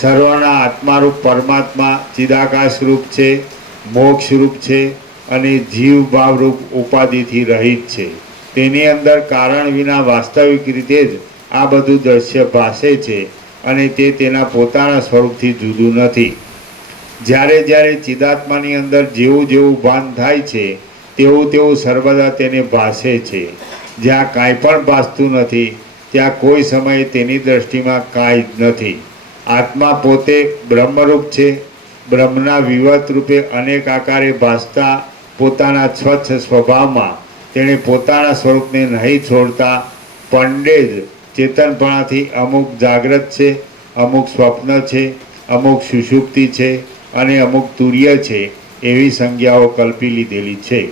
સર્વના આત્મારૂપ પરમાત્મા ચિદાકાશ રૂપ છે, મોક્ષ રૂપ છે અને જીવ ભાવરૂપ ઉપાધિથી રહિત છે. તેની અંદર કારણ વિના વાસ્તવિક રીતે જ આ બધું દ્રશ્ય ભાસે છે અને તે તેના પોતાના સ્વરૂપથી જુદું નથી. જ્યારે જ્યારે ચિદાત્માની અંદર જેવું જેવું ભાન થાય છે તેવું તેવું સર્વદા તેને ભાસે છે. જ્યાં કાંઈ પણ ભાસતું નથી ત્યાં કોઈ સમયે તેની દ્રષ્ટિમાં કાંઈ જ નથી. આત્મા પોતે બ્રહ્મરૂપ છે. બ્રહ્મના વિવત રૂપે અનેક આકારે ભાસતા પોતાના સ્વચ્છ સ્વભાવમાં તેણે પોતાના સ્વરૂપને નહીં છોડતા પંડે જ ચેતનપણાથી અમુક જાગ્રત છે, અમુક સ્વપ્ન છે, અમુક સુષુપ્તિ છે અને અમુક તુર્ય છે એવી સંજ્ઞાઓ કલ્પી લીધેલી છે.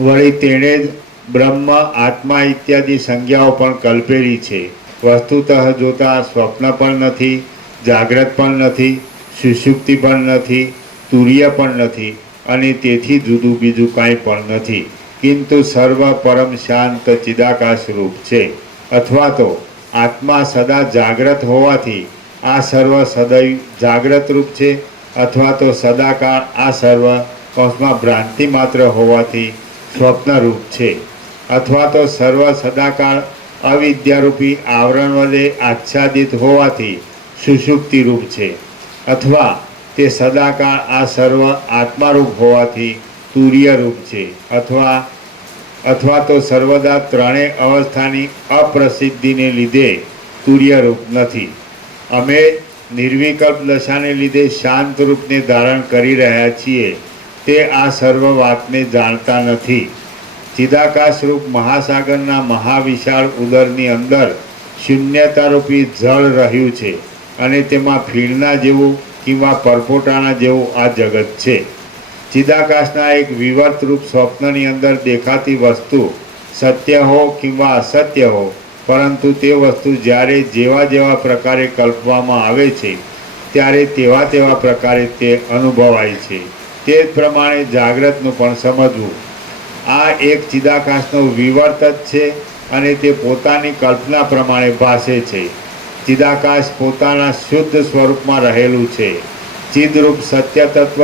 વળી તેણે જ બ્રહ્મ, આત્મા ઇત્યાદિ સંજ્ઞાઓ પણ કલ્પેલી છે. વસ્તુતઃ જોતા સ્વપ્ન પણ નથી, જાગ્રત પણ નથી, સુષુપ્તિ પણ નથી, તુર્ય પણ નથી અને તેથી જુદું બીજું કાંઈ પણ નથી. કિંતુ સર્વ પરમ શાંત ચિદાકાશ રૂપ છે. અથવા તો આત્મા સદા જાગ્રત હોવાથી આ સર્વ સદૈવ જાગ્રત રૂપ છે, અથવા તો સદાકાળ આ સર્વ કૌંસમાં ભ્રાંતિ માત્ર હોવાથી સ્વપ્નરૂપ છે, અથવા તો સર્વ સદાકાળ અવિદ્યારૂપી આવરણ વડે આચ્છાદિત હોવાથી સુષુપ્તિ રૂપ છે, અથવા તે સદાકાળ આ સર્વ આત્મારૂપ હોવાથી તુર્ય રૂપ છે, અથવા તો સર્વદા ત્રણેય અવસ્થાની અપ્રસિદ્ધિને લીધે તુર્ય રૂપ નથી. અમે નિર્વિકલ્પ દશાને લીધે શાંત રૂપને ધારણ કરી રહ્યા છીએ તે આ સર્વ વાતને જાણતા નથી. ચિદાકાશ રૂપ મહાસાગરના મહાવિશાળ ઉદરની અંદર શૂન્યતારૂપી જળ રહ્યું છે અને તેમાં ફીણના જેવું કિંવા પરપોટાના જેવું આ જગત છે. ચિદાકાશના એક વિવર્ત રૂપ સ્વપ્નની અંદર દેખાતી વસ્તુ સત્ય હો કિંવા અસત્ય હો, પરંતુ તે વસ્તુ જ્યારે જેવા જેવા પ્રકારે કલ્પવામાં આવે છે ત્યારે તેવા તેવા પ્રકારે તે અનુભવાય છે. તે જ પ્રમાણે જાગ્રતનું પણ સમજવું. આ એક ચિદાકાશનો વિવર્ત જ છે અને તે પોતાની કલ્પના પ્રમાણે ભાસે છે. ચિદાકાશ પોતાના શુદ્ધ સ્વરૂપમાં રહેલું છે. ચિદરૂપ સત્ય તત્વ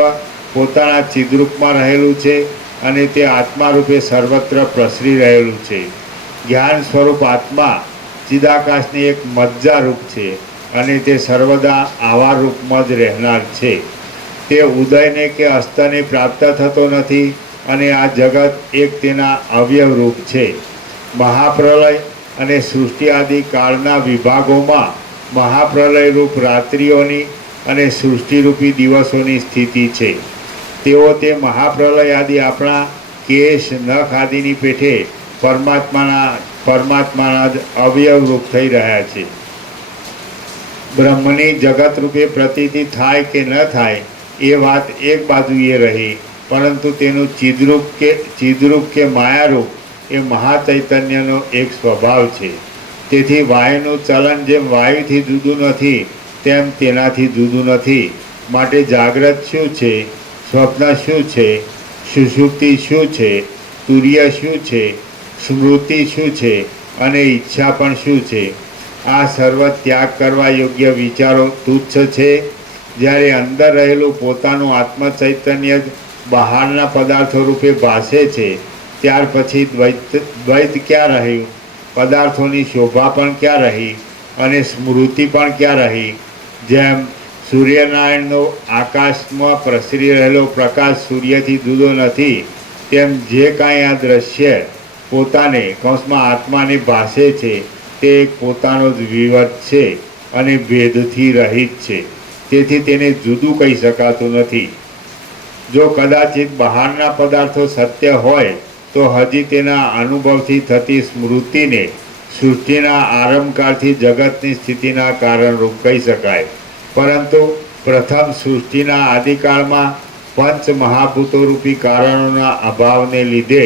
પોતાના ચિદરૂપમાં રહેલું છે અને તે આત્મા રૂપે સર્વત્ર પ્રસરી રહેલું છે. જ્ઞાન સ્વરૂપ આત્મા ચિદાકાશની એક મજ્જા રૂપ છે અને તે સર્વદા આવા રૂપમાં જ રહેનાર છે. તે ઉદયને કે અસ્તને પ્રાપ્ત થતો નથી અને આ જગત એક તેના અવયવ રૂપ છે. મહાપ્રલય અને સૃષ્ટિ આદિ કાળના વિભાગોમાં મહાપ્રલય રૂપ રાત્રિઓની અને સૃષ્ટિરૂપી દિવસોની સ્થિતિ છે. તેઓ તે મહાપ્રલય આદિ આપણા કેશ નખ આદિની પેઠે પરમાત્માના જ અવયવ રૂપ થઈ રહ્યા છે. બ્રહ્મની જગત રૂપે પ્રતીતિ થાય કે ન થાય એ વાત એક બાજુએ રહી, પરંતુ તેનું ચિદરૂપ કે માયારૂપ એ મહાચૈતન્યનો એક સ્વભાવ છે. તેથી વાયુનું ચલન જેમ વાયુથી જુદું નથી તેમ તેનાથી જુદું નથી. માટે જાગ્રત શું છે, સ્વપ્ન શું છે, સુષુપ્તિ શું છે, તુર્ય શું છે, સ્મૃતિ શું છે અને ઈચ્છા પણ શું છે, આ સર્વ ત્યાગ કરવા યોગ્ય વિચારો તુચ્છ છે. જ્યારે અંદર રહેલું પોતાનું આત્મચૈતન્ય જ બહારના પદાર્થો રૂપે ભાસે છે ત્યાર પછી દ્વૈત ક્યાં રહ્યું, પદાર્થોની શોભા પણ ક્યાં રહી અને સ્મૃતિ પણ ક્યાં રહી. જેમ સૂર્યનારાયણનો આકાશમાં પ્રસરી રહેલો પ્રકાશ સૂર્યથી જુદો નથી, તેમ જે કાંઈ આ દ્રશ્ય પોતાને કૌંસમાં આત્માને ભાસે છે તે એક પોતાનો જ વિવર્ત છે અને ભેદથી રહિત છે. તેથી તેને જુદું કહી શકાતું નથી. જો કદાચિત બહારના પદાર્થો સત્ય હોય તો હજી તેના અનુભવથી થતી સ્મૃતિને સૃષ્ટિના આરંભકાળથી જગતની સ્થિતિના કારણરૂપ કહી શકાય. પરંતુ પ્રથમ સૃષ્ટિના આદિકાળમાં પંચ મહાભૂતોરૂપી કારણોના અભાવને લીધે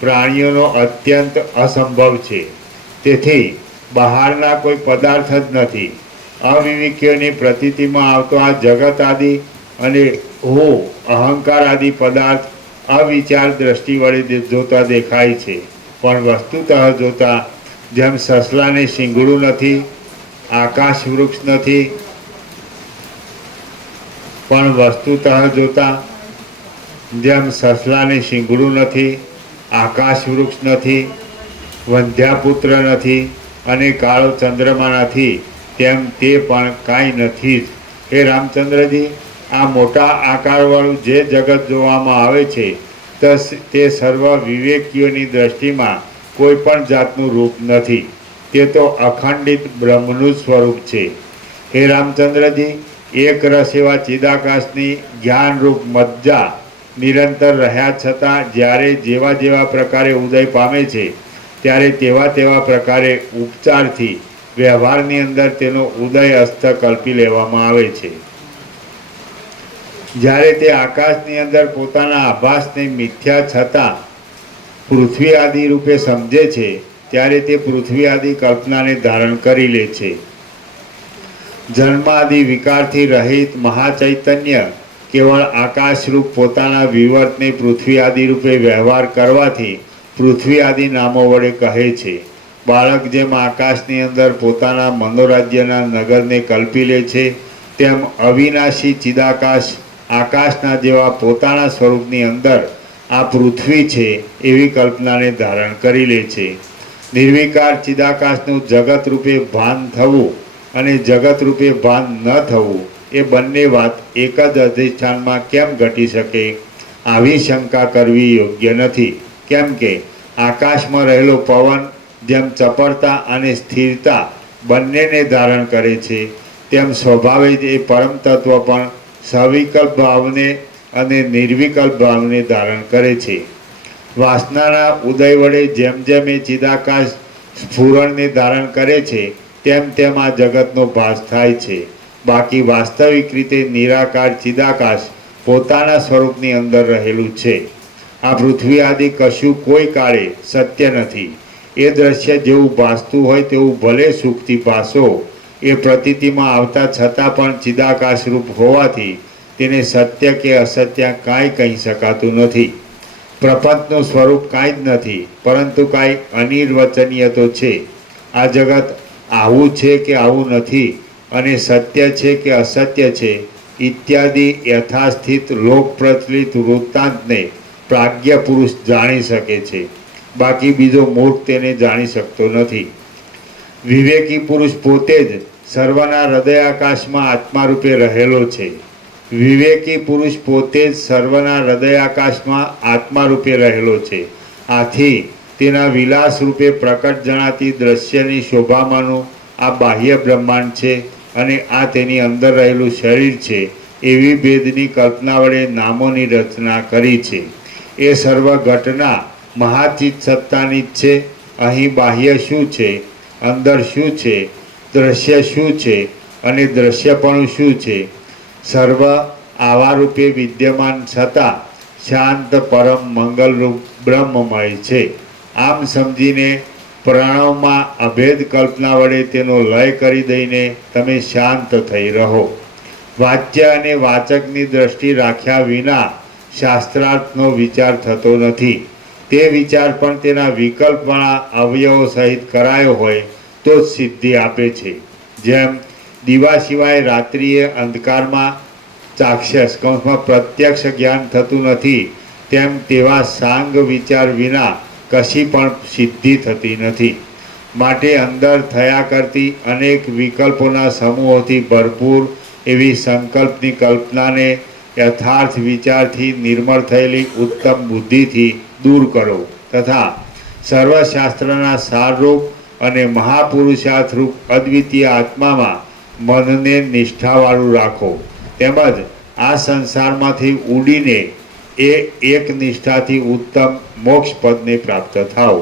પ્રાણીઓનો અત્યંત અસંભવ છે. તેથી બહારના કોઈ પદાર્થ જ નથી. અવિવેકીઓની પ્રતીતિમાં આવતો આ જગત આદિ અને હું અહંકાર આદિ પદાર્થ અવિચાર દ્રષ્ટિ વડે જોતા દેખાય છે, પણ વસ્તુતઃ જોતા જેમ સસલાને શિંગડું નથી, આકાશ વૃક્ષ નથી, પણ વસ્તુતઃ જોતા જેમ સસલાને શિંગડું નથી, આકાશ વૃક્ષ નથી, વંધ્યાપુત્ર નથી અને કાળો ચંદ્રમા નથી, તેમ તે પણ કાંઈ નથી જ. હે રામચંદ્રજી, આ મોટા આકારવાળું જે જગત જોવામાં આવે છે તે સર્વ વિવેકીઓની દ્રષ્ટિમાં કોઈ પણ જાતનું રૂપ નથી. તે તો અખંડિત બ્રહ્મનું સ્વરૂપ છે. હે રામચંદ્રજી, એક રસ એવા ચિદાકાશની જ્ઞાનરૂપ મજ્જા નિરંતર રહ્યા છતાં જ્યારે જેવા જેવા પ્રકારે ઉદય પામે છે ત્યારે તેવા તેવા પ્રકારે ઉપચારથી વ્યવહારની અંદર તેનો ઉદય અસ્ત કલ્પી લેવામાં આવે છે. જ્યારે તે આકાશની અંદર પોતાના આભાસને મિથ્યા છતાં પૃથ્વી આદિ રૂપે સમજે છે, ત્યારે તે પૃથ્વી આદિ કલ્પનાને ધારણ કરી લે છે. જન્માદિ વિકારથી રહિત મહાચૈતન્ય કેવળ આકાશરૂપ પોતાના વિવર્તને પૃથ્વી આદિ રૂપે વ્યવહાર કરવાથી પૃથ્વી આદિ નામો વડે કહે છે. બાળક જેમ આકાશની અંદર પોતાના મનોરાજ્યના નગરને કલ્પી લે છે, તેમ અવિનાશી ચિદાકાશ આકાશના જેવા પોતાના સ્વરૂપની અંદર આ પૃથ્વી છે એવી કલ્પનાને ધારણ કરી લે છે. નિર્વિકાર ચિદાકાશનું જગત રૂપે ભાન થવું અને જગત રૂપે ભાન ન થવું એ બંને વાત એક જ અધિષ્ઠાનમાં કેમ ઘટી શકે? આવી શંકા કરવી યોગ્ય નથી. કેમ કે આકાશમાં રહેલો પવન જેમ ચપળતા અને સ્થિરતા બંનેને ધારણ કરે છે, તેમ સ્વભાવે જ એ પરમ તત્વ પણ સવિકલ્પ ભાવને અને નિર્વિકલ્પ ભાવને ધારણ કરે છે. વાસનાના ઉદય વડે જેમ જેમ એ ચિદાકાશ સ્ફુરણને ધારણ કરે છે, તેમ તેમ આ જગતનો ભાસ થાય છે. બાકી વાસ્તવિક રીતે નિરાકાર ચિદાકાશ પોતાના સ્વરૂપની અંદર રહેલું છે. આ પૃથ્વી આદિ કશું કોઈ કાળે સત્ય નથી. એ દ્રશ્ય જેવું ભાસતું હોય તેવું ભલે સુખથી ભાસો, એ પ્રતીતિમાં આવતા છતાં પણ ચિદાકાશ રૂપ હોવાથી તેને સત્ય કે અસત્ય કાંઈ કહી શકાતું નથી. પ્રપંચનું સ્વરૂપ કાંઈ જ નથી, પરંતુ કાંઈ અનિર્વચનીય તો છે. આ જગત આવું છે કે આવું નથી, અને સત્ય છે કે અસત્ય છે ઇત્યાદિ યથાસ્થિત લોક પ્રચલિત વૃત્તાંતને પ્રાજ્ઞ પુરુષ જાણી શકે છે. બાકી બીજો મૂર્ખ તેને જાણી શકતો નથી. વિવેકી પુરુષ પોતે જ સર્વના હૃદયાકાશમાં આત્મા રૂપે રહેલો છે. વિવેકી પુરુષ પોતે જ સર્વના હૃદયાકાશમાં આત્મા રૂપે રહેલો છે. આથી તેના વિલાસ રૂપે પ્રકટ જણાતી દ્રશ્યની શોભામાંનું આ બાહ્ય બ્રહ્માંડ છે અને આ તેની અંદર રહેલું શરીર છે એવી ભેદની કલ્પના વડે નામોની રચના કરી છે. એ સર્વ ઘટના મહાચિત સત્તાની જ છે. અહીં બાહ્ય શું છે, અંદર શું છે, દ્રશ્ય શું છે અને દ્રશ્યપણું શું છે, સર્વ આવા રૂપે વિદ્યમાન છતાં શાંત પરમ મંગલરૂપ બ્રહ્મમય છે. આમ સમજીને પ્રણવમાં અભેદ કલ્પના વડે તેનો લય કરી દઈને તમે શાંત થઈ રહો. વાચ્ય અને વાચકની દ્રષ્ટિ રાખ્યા વિના શાસ્ત્રાર્થનો વિચાર થતો નથી. તે વિચાર પણ તેના વિકલ્પવાળા અવયવો સહિત કરાયો હોય તો જ સિદ્ધિ આપે છે. જેમ દીવા સિવાય રાત્રિએ અંધકારમાં ચાક્ષસ કૌંસમાં પ્રત્યક્ષ જ્ઞાન થતું નથી, તેમ તેવા સાંગ વિચાર વિના કશી પણ સિદ્ધિ થતી નથી. માટે અંદર થયા કરતી અનેક વિકલ્પોના સમૂહોથી ભરપૂર એવી સંકલ્પની કલ્પનાને યથાર્થ વિચારથી નિર્મળ થયેલી ઉત્તમ બુદ્ધિથી દૂર કરો તથા સર્વશાસ્ત્રના સારરૂપ અને મહાપુરુષાર્થરૂપ અદ્વિતીય આત્મામાં મનને નિષ્ઠાવાળું રાખો. તેમજ આ સંસારમાંથી ઉડીને એ એક નિષ્ઠાથી ઉત્તમ મોક્ષ પદને પ્રાપ્ત થાઓ.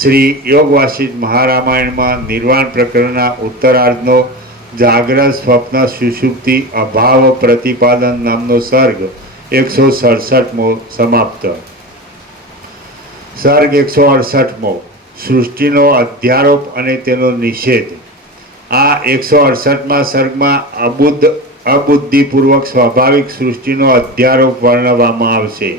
શ્રી યોગ વાસિષ્ઠ મહારામાયણમાં નિર્વાણ પ્રકરણના ઉત્તરાર્ધનો જાગ્રત સ્વપ્ન સુષુપ્તિ અભાવ પ્રતિપાદન નામનો સર્ગ 167મો સમાપ્ત. સર્ગ 168મો સૃષ્ટિનો અધ્યારોપ અને તેનો નિષેધ. આ 168મા સર્ગમાં અબુદ્ધિપૂર્વક સ્વાભાવિક સૃષ્ટિનો અધ્યારોપ વર્ણવવામાં આવશે.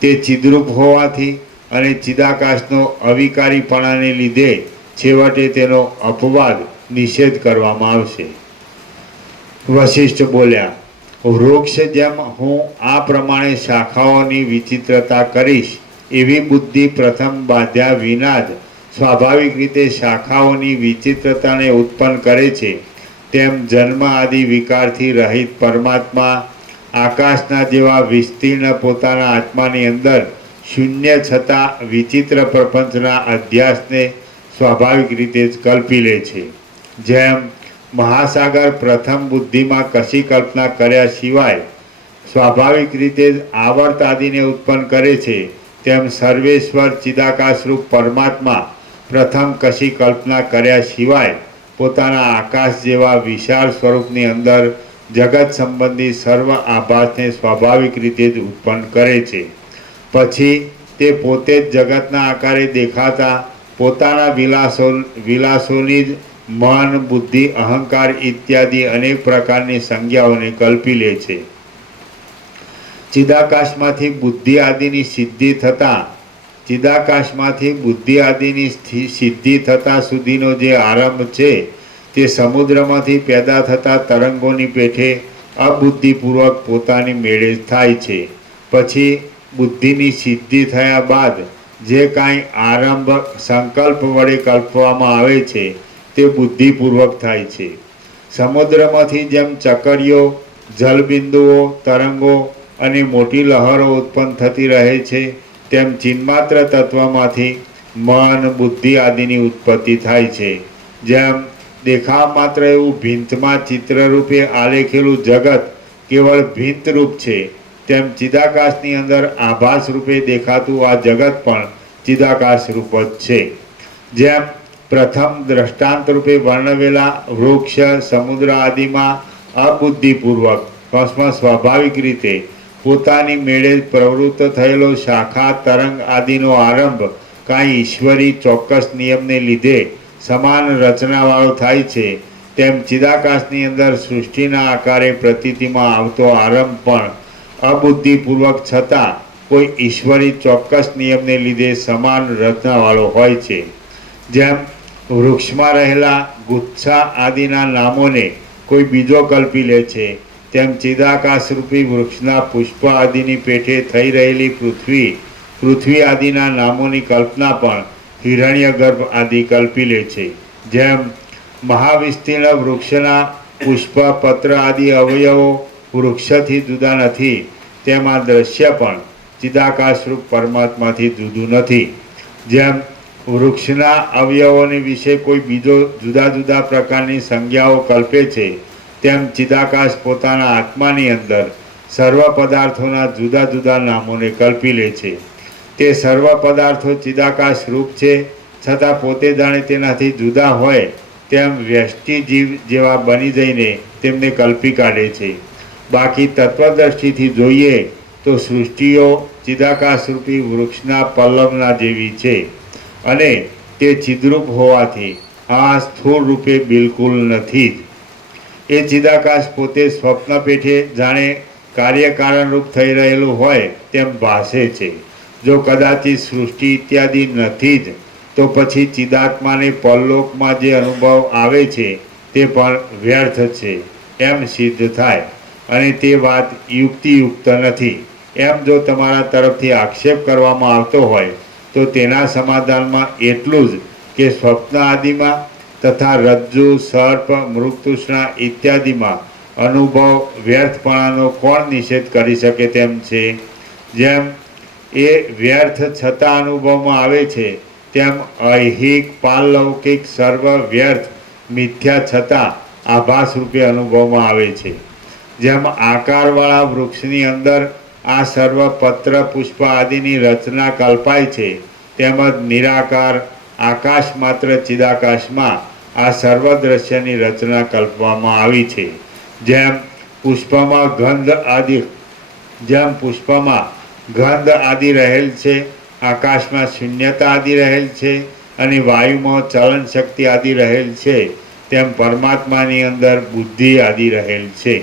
તે ચિદ્રૂપ હોવાથી અને ચિદાકાશનો અવિકારીપણાને લીધે છેવટે તેનો અપવાદ નિષેધ કરવામાં આવશે. વશિષ્ઠ બોલ્યા, વૃક્ષ જેમ હું આ પ્રમાણે શાખાઓની વિચિત્રતા કરીશ એવી બુદ્ધિ પ્રથમ બાંધ્યા વિના જ સ્વાભાવિક રીતે શાખાઓની વિચિત્રતાને ઉત્પન્ન કરે છે, તેમ જન્મ આદિ વિકારથી રહિત પરમાત્મા આકાશના જેવા વિસ્તીર્ણ પોતાના આત્માની અંદર શૂન્ય છતાં વિચિત્ર પ્રપંચના અધ્યાસને સ્વાભાવિક રીતે જ કલ્પી લે છે. જેમ મહાસાગર પ્રથમ બુદ્ધિમાં કશી કલ્પના કર્યા સિવાય સ્વાભાવિક રીતે જ આવર્ત આદિને ઉત્પન્ન કરે છે, તેમ સર્વેશ્વર ચિદાકાશરૂપ પરમાત્મા પ્રથમ કશી કલ્પના કર્યા સિવાય પોતાના આકાશ જેવા વિશાળ સ્વરૂપની અંદર જગત સંબંધી સર્વ આભાસને સ્વાભાવિક રીતે જ ઉત્પન્ન કરે છે. પછી તે પોતે જ જગતના આકારે દેખાતા પોતાના વિલાસોની જ મન, બુદ્ધિ, અહંકાર ઇત્યાદિ અનેક પ્રકારની સંજ્ઞાઓને કલ્પી લે છે. ચિદાકાશમાંથી બુદ્ધિ આદિની સિદ્ધિ થતા સુધીનો જે આરંભ છે તે સમુદ્રમાંથી પેદા થતા તરંગોની પેઠે અબુદ્ધિપૂર્વક પોતાની મેળે થાય છે. પછી બુદ્ધિની સિદ્ધિ થયા બાદ જે કાંઈ આરંભ સંકલ્પ વડે કલ્પવામાં આવે છે તે બુદ્ધિપૂર્વક થાય છે. સમુદ્રમાંથી જેમ ચકરીઓ, જલબિંદુઓ, તરંગો અને મોટી લહરો ઉત્પન્ન થતી રહે છે, તેમ ચિન્માત્ર તત્વમાંથી મન, બુદ્ધિ આદિની ઉત્પત્તિ થાય છે. જેમ દેખાવ માત્ર એવું ભીંતમાં ચિત્રરૂપે આલેખેલું જગત કેવળ ભીંતરૂપ છે, તેમ ચિદાકાશની અંદર આભાસ રૂપે દેખાતું આ જગત પણ ચિદાકાશ રૂપ જ છે. જેમ પ્રથમ દ્રષ્ટાંત રૂપે વર્ણવેલા વૃક્ષ, સમુદ્ર આદિમાં અબુદ્ધિપૂર્વક સ્વાભાવિક રીતે પોતાની મેળે પ્રવૃત્ત થયેલો શાખા, તરંગ આદિનો આરંભ કાંઈ ઈશ્વરી ચોક્કસ નિયમને લીધે સમાન રચનાવાળો થાય છે, તેમ ચિદાકાશની અંદર સૃષ્ટિના આકારે પ્રતીતિમાં આવતો આરંભ પણ અબુદ્ધિપૂર્વક છતાં કોઈ ઈશ્વરી ચોક્કસ નિયમને લીધે સમાન રચનાવાળો હોય છે. જેમ વૃક્ષમાં રહેલા ગુચ્છા આદિના નામોને કોઈ બીજો કલ્પી લે છે, તેમ ચિદાકાશરૂપી વૃક્ષના પુષ્પ આદિની પેઠે થઈ રહેલી પૃથ્વી આદિના નામોની કલ્પના પણ હિરણ્યગર્ભ આદિ કલ્પી લે છે. જેમ મહાવિસ્તીર્ણ વૃક્ષના પુષ્પ, પત્ર આદિ અવયવો વૃક્ષથી જુદા નથી, તેમ આ દ્રશ્ય પણ ચિદાકાશરૂપ પરમાત્માથી જુદું નથી. જેમ વૃક્ષના અવયવોને વિશે કોઈ બીજો જુદા જુદા પ્રકારની સંજ્ઞાઓ કલ્પે છે, તેમ ચિદાકાશ પોતાના આત્માની અંદર સર્વ પદાર્થોના જુદા જુદા નામોને કલ્પી લે છે. તે સર્વ પદાર્થો ચિદાકાશ રૂપ છે, છતાં પોતે જાણે તેનાથી જુદા હોય તેમ વ્યષ્ટિ જીવ જેવા બની જઈને તેમને કલ્પી કાઢે છે. બાકી તત્વદ્રષ્ટિથી જોઈએ તો સૃષ્ટિઓ ચિદાકાશરૂપી વૃક્ષના પલ્લવના જેવી છે, અને તે ચિદ્રૂપ હોવાથી આ સ્થૂળ રૂપે બિલકુલ નથી જ. એ ચિદાકાશ પોતે સ્વપ્ન પેઠે જાણે કાર્યકારણરૂપ થઈ રહેલું હોય તેમ ભાસે છે. જો કદાચિત સૃષ્ટિ ઇત્યાદિ નથી જ, તો પછી ચિદાત્માને પરલોકમાં જે અનુભવ આવે છે તે પણ વ્યર્થ છે એમ સિદ્ધ થાય, અને તે વાત યુક્તિયુક્ત નથી એમ જો તમારા તરફથી આક્ષેપ કરવામાં આવતો હોય તો તેના સમાધાનમાં એટલું જ કે સ્વપ્ન આદિમાં તથા રજ્જુ, સર્પ, મૃગતૃષ્ણા ઇત્યાદિમાં અનુભવ વ્યર્થપણાનો કોણ નિષેધ કરી શકે તેમ છે. જેમ એ વ્યર્થ છતાં અનુભવમાં આવે છે, તેમ ઐહિક, પારલૌકિક સર્વ વ્યર્થ મિથ્યા છતાં આભાસ રૂપે અનુભવમાં આવે છે. જેમ આકારવાળા વૃક્ષની અંદર આ સર્વ પત્ર, પુષ્પ આદિની રચના કલ્પાય છે, તેમજ નિરાકાર આકાશ માત્ર ચિદાકાશમાં આ સર્વ દ્રશ્યની રચના કલ્પવામાં આવી છે. જેમ પુષ્પમાં ગંધ આદિ રહેલ છે, આકાશમાં શૂન્યતા આદિ રહેલ છે, અને વાયુમાં ચલન શક્તિ આદિ રહેલ છે, તેમ પરમાત્માની અંદર બુદ્ધિ આદિ રહેલ છે.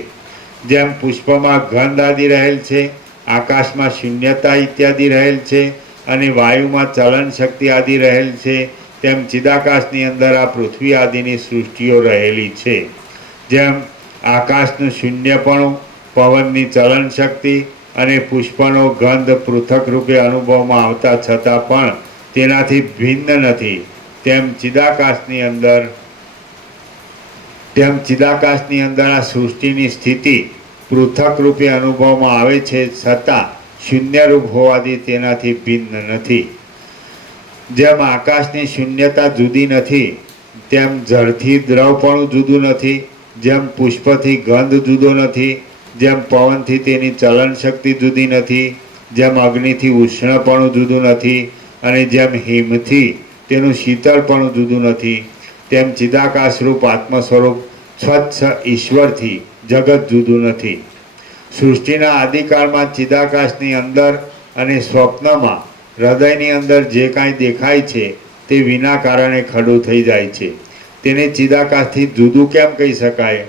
જેમ પુષ્પમાં ગંધ આદિ રહેલ છે, આકાશમાં શૂન્યતા ઇત્યાદિ રહેલ છે, અને વાયુમાં ચલન શક્તિ આદિ રહેલ છે, તેમ ચિદાકાશની અંદર આ પૃથ્વી આદિની સૃષ્ટિઓ રહેલી છે. જેમ આકાશનું શૂન્યપણું, પવનની ચલન શક્તિ અને પુષ્પનો ગંધ પૃથક રૂપે અનુભવમાં આવતા છતાં પણ તેનાથી ભિન્ન નથી, તેમ ચિદાકાશની અંદર આ સૃષ્ટિની સ્થિતિ પૃથક રૂપે અનુભવમાં આવે છે, છતાં શૂન્યરૂપ હોવાથી તેનાથી ભિન્ન નથી. જેમ આકાશની શૂન્યતા જુદી નથી, તેમ જળથી દ્રવપણું જુદું નથી, જેમ પુષ્પથી ગંધ જુદો નથી, જેમ પવનથી તેની ચલન શક્તિ જુદી નથી, જેમ અગ્નિથી ઉષ્ણપણું જુદું નથી, અને જેમ હિમથી તેનું શીતળપણું જુદું નથી, તેમ ચિદાકાશરૂપ આત્મ સ્વરૂપ સ્વચ્છ ઈશ્વરથી જગત જુદું નથી. સૃષ્ટિના આદિકાળમાં ચિદાકાશની અંદર અને સ્વપ્નમાં હૃદયની અંદર જે કાંઈ દેખાય છે તે વિના કારણે ખડું થઈ જાય છે. તેને ચિદાકાશથી જુદું કેમ કહી શકાય?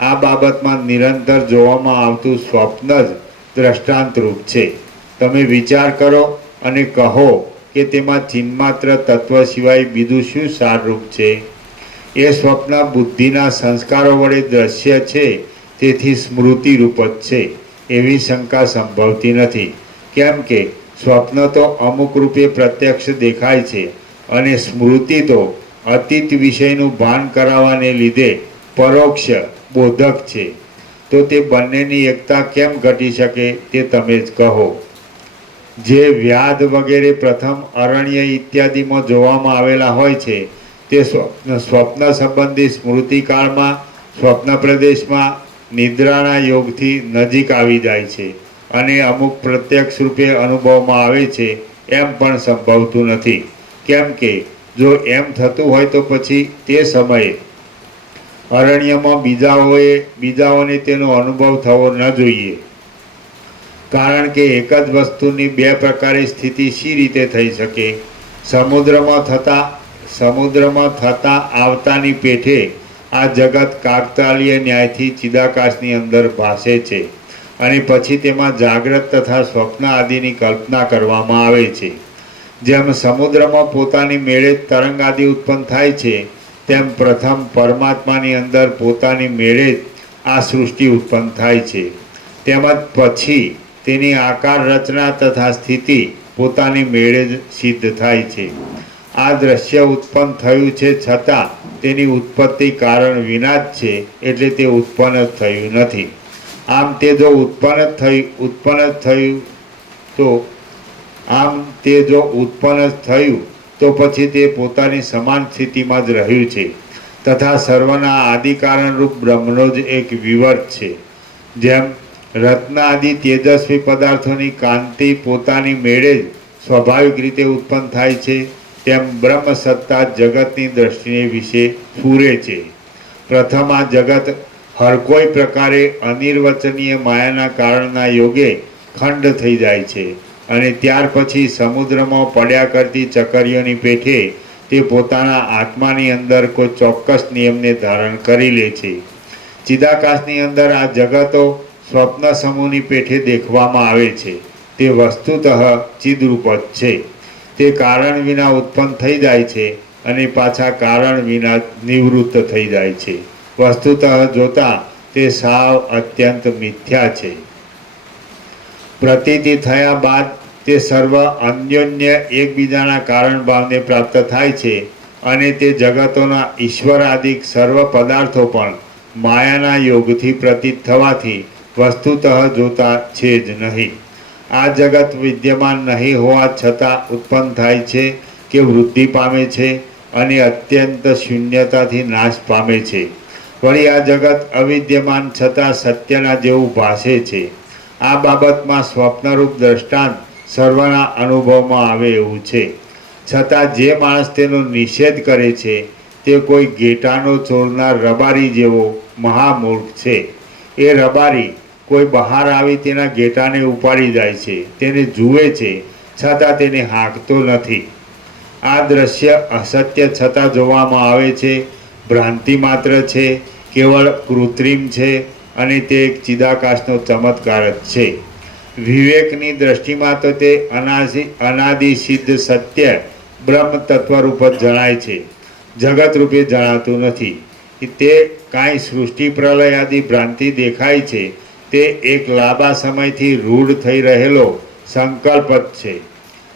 આ બાબતમાં નિરંતર જોવામાં આવતું સ્વપ્ન જ દ્રષ્ટાંતરૂપ છે. તમે વિચાર કરો અને કહો કે તેમાં ચિન્માત્ર તત્વ સિવાય બીજું શું સારરૂપ છે? એ સ્વપ્ન બુદ્ધિના સંસ્કારો વડે દ્રશ્ય છે, તેથી સ્મૃતિરૂપ જ છે એવી શંકા સંભવતી નથી. કેમ કે સ્વપ્ન તો અમુક રૂપે પ્રત્યક્ષ દેખાય છે અને સ્મૃતિ તો અતીત વિષયનું ભાન કરાવવાને લીધે પરોક્ષ બોધક છે. તો તે બંનેની એકતા કેમ ઘટી શકે તે તમે જ કહો. જે વ્યાધ વગેરે પ્રથમ અરણ્ય ઇત્યાદિમાં જોવામાં આવેલા હોય છે તે સ્વપ્ન સંબંધી સ્મૃતિકાળમાં સ્વપ્ન પ્રદેશમાં નિદ્રાના યોગથી નજીક આવી જાય છે અને અમુક પ્રત્યક્ષ રૂપે અનુભવમાં આવે છે એમ પણ સંભવતું નથી. કેમ કે જો એમ થતું હોય તો પછી તે સમયે અરણ્યમાં બીજાઓને તેનો અનુભવ થવો ન જોઈએ. કારણ કે એક જ વસ્તુની બે પ્રકારે સ્થિતિ શી રીતે થઈ શકે? સમુદ્રમાં થતા આવતાની પેઠે આ જગત કાકતાળીય ન્યાયથી ચિદાકાશની અંદર ભાસે છે અને પછી તેમાં જાગ્રત તથા સ્વપ્ન આદિની કલ્પના કરવામાં આવે છે. જેમ સમુદ્રમાં પોતાની મેળે જ તરંગ આદિ ઉત્પન્ન થાય છે, તેમ પ્રથમ પરમાત્માની અંદર પોતાની મેળે જ આ સૃષ્ટિ ઉત્પન્ન થાય છે. તેમજ પછી તેની આકાર રચના તથા સ્થિતિ પોતાની મેળે જ સિદ્ધ થાય છે. આ દ્રશ્ય ઉત્પન્ન થયું છે છતાં તેની ઉત્પત્તિ કારણ વિના જ છે, એટલે તે ઉત્પન્ન જ થયું નથી. આમ તે જો ઉત્પન્ન જ થયું તો પછી તે પોતાની સમાન સ્થિતિમાં જ રહ્યું છે તથા સર્વના આદિકારણરૂપ બ્રહ્મનો જ એક વિવર્ત છે. જેમ રત્ન આદિ તેજસ્વી પદાર્થોની કાંતિ પોતાની મેળે જ સ્વાભાવિક રીતે ઉત્પન્ન થાય છે, તેમ બ્રહ્મ સત્તા જગતની દ્રષ્ટિને વિશે સ્ફુરે છે. પ્રથમ આ જગત હર કોઈ પ્રકારે અનિર્વચનીય માયાના કારણના યોગે ખંડ થઈ જાય છે અને ત્યાર પછી સમુદ્રમાં પડ્યા કરતી ચકરીઓની પેઠે તે પોતાના આત્માની અંદર કોઈ ચોક્કસ નિયમને ધારણ કરી લે છે. ચિદાકાશની અંદર આ જગતો સ્વપ્ન સમૂહની પેઠે દેખવામાં આવે છે. તે વસ્તુતઃ ચિદરૂપ જ છે. તે કારણ વિના ઉત્પન્ન થઈ જાય છે અને પાછા કારણ વિના નિવૃત્ત થઈ જાય છે. વસ્તુતઃ જોતા તે સાવ અત્યંત મિથ્યા છે. પ્રતીતિ થયા બાદ તે સર્વ અન્યોન્ય એકબીજાના કારણ ભાવને પ્રાપ્ત થાય છે અને તે જગતોના ઈશ્વરાદિક સર્વ પદાર્થો પણ માયાના યોગથી પ્રતીત થવાથી વસ્તુતઃ જોતા છે જ નહીં. આ જગત વિદ્યમાન નહીં હોવા છતાં ઉત્પન્ન થાય છે કે વૃદ્ધિ પામે છે અને અત્યંત શૂન્યતાથી નાશ પામે છે. વળી આ જગત અવિદ્યમાન છતાં સત્યના જેવું ભાસે છે. આ બાબતમાં સ્વપ્નરૂપ દ્રષ્ટાંત સર્વના અનુભવમાં આવે એવું છે. છતાં જે માણસ તેનો નિષેધ કરે છે તે કોઈ ઘેટાનો ચોરનાર રબારી જેવો મહામૂર્ખ છે. એ રબારી કોઈ બહાર આવી તેના ઘેટાને ઉપાડી જાય છે, તેને જુએ છે, છતાં તેને હાંકતો નથી. આ દ્રશ્ય અસત્ય છતાં જોવામાં આવે છે, ભ્રાંતિ માત્ર છે, કેવળ કૃત્રિમ છે અને તે એક ચિદાકાશનો ચમત્કાર જ છે. વિવેકની દ્રષ્ટિમાં તો તે અનાદિ સિદ્ધ સત્ય બ્રહ્મ તત્વરૂપ જ જણાય છે, જગત રૂપે જણાતું નથી. તે કાંઈ સૃષ્ટિ પ્રલય આદિ ભ્રાંતિ દેખાય છે તે એક લાંબા સમયથી રૂઢ થઈ રહેલો સંકલ્પ જ છે.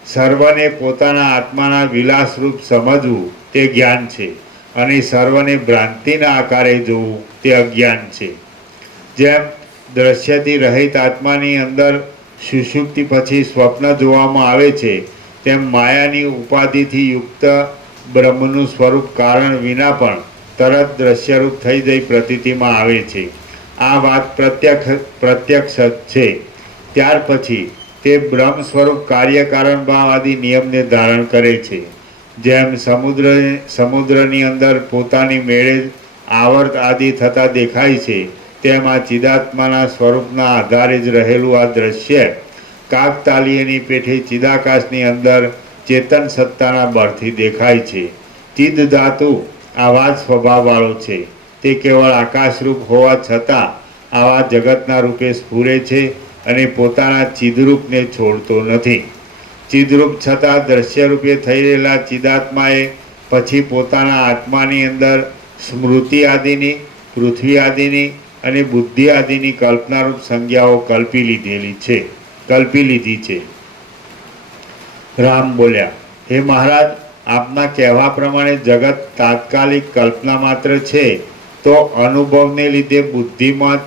સર્વને પોતાના આત્માના વિલાસરૂપ સમજવું તે જ્ઞાન છે અને સર્વને ભ્રાંતિના આકારે જોવું તે અજ્ઞાન છે. જેમ દ્રશ્યથી રહિત આત્માની અંદર સુષુપ્તિ પછી સ્વપ્ન જોવામાં આવે છે, તેમ માયાની ઉપાધિથી યુક્ત બ્રહ્મનું સ્વરૂપ કારણ વિના પણ તરત દ્રશ્યરૂપ થઈ જઈ પ્રતીતિમાં આવે છે. આ વાત પ્રત્યક્ષ જ છે. ત્યાર પછી તે બ્રહ્મ સ્વરૂપ કાર્યકારણ ભાવ આદિ નિયમને ધારણ કરે છે. જેમ સમુદ્રની અંદર પોતાની મેળે આવર્ત આદિ થતા દેખાય છે, તેમ આ ચિદાત્માના સ્વરૂપના આધારે જ રહેલું આ દ્રશ્ય કાકતાલીયની પેઠે ચિદાકાશની અંદર ચેતન સત્તાના બળથી દેખાય છે. ચિદ ધાતુ આવા જ સ્વભાવવાળો છે. તે કેવળ આકાશરૂપ હોવા છતાં આવા જગતના રૂપે સ્ફુરે છે અને પોતાના ચિદરૂપને છોડતો નથી. ચિદરૂપ છતાં દ્રશ્યરૂપે થઈ રહેલા ચિદાત્માએ પછી પોતાના આત્માની અંદર સ્મૃતિ આદિની, પૃથ્વી આદિની અને બુદ્ધિ આદિની કલ્પનારૂપ સંજ્ઞાઓ કલ્પી લીધી છે. રામ બોલ્યા, હે મહારાજ, આપના કહેવા પ્રમાણે જગત તાત્કાલિક કલ્પના માત્ર છે, તો અનુભવને લીધે બુદ્ધિમાં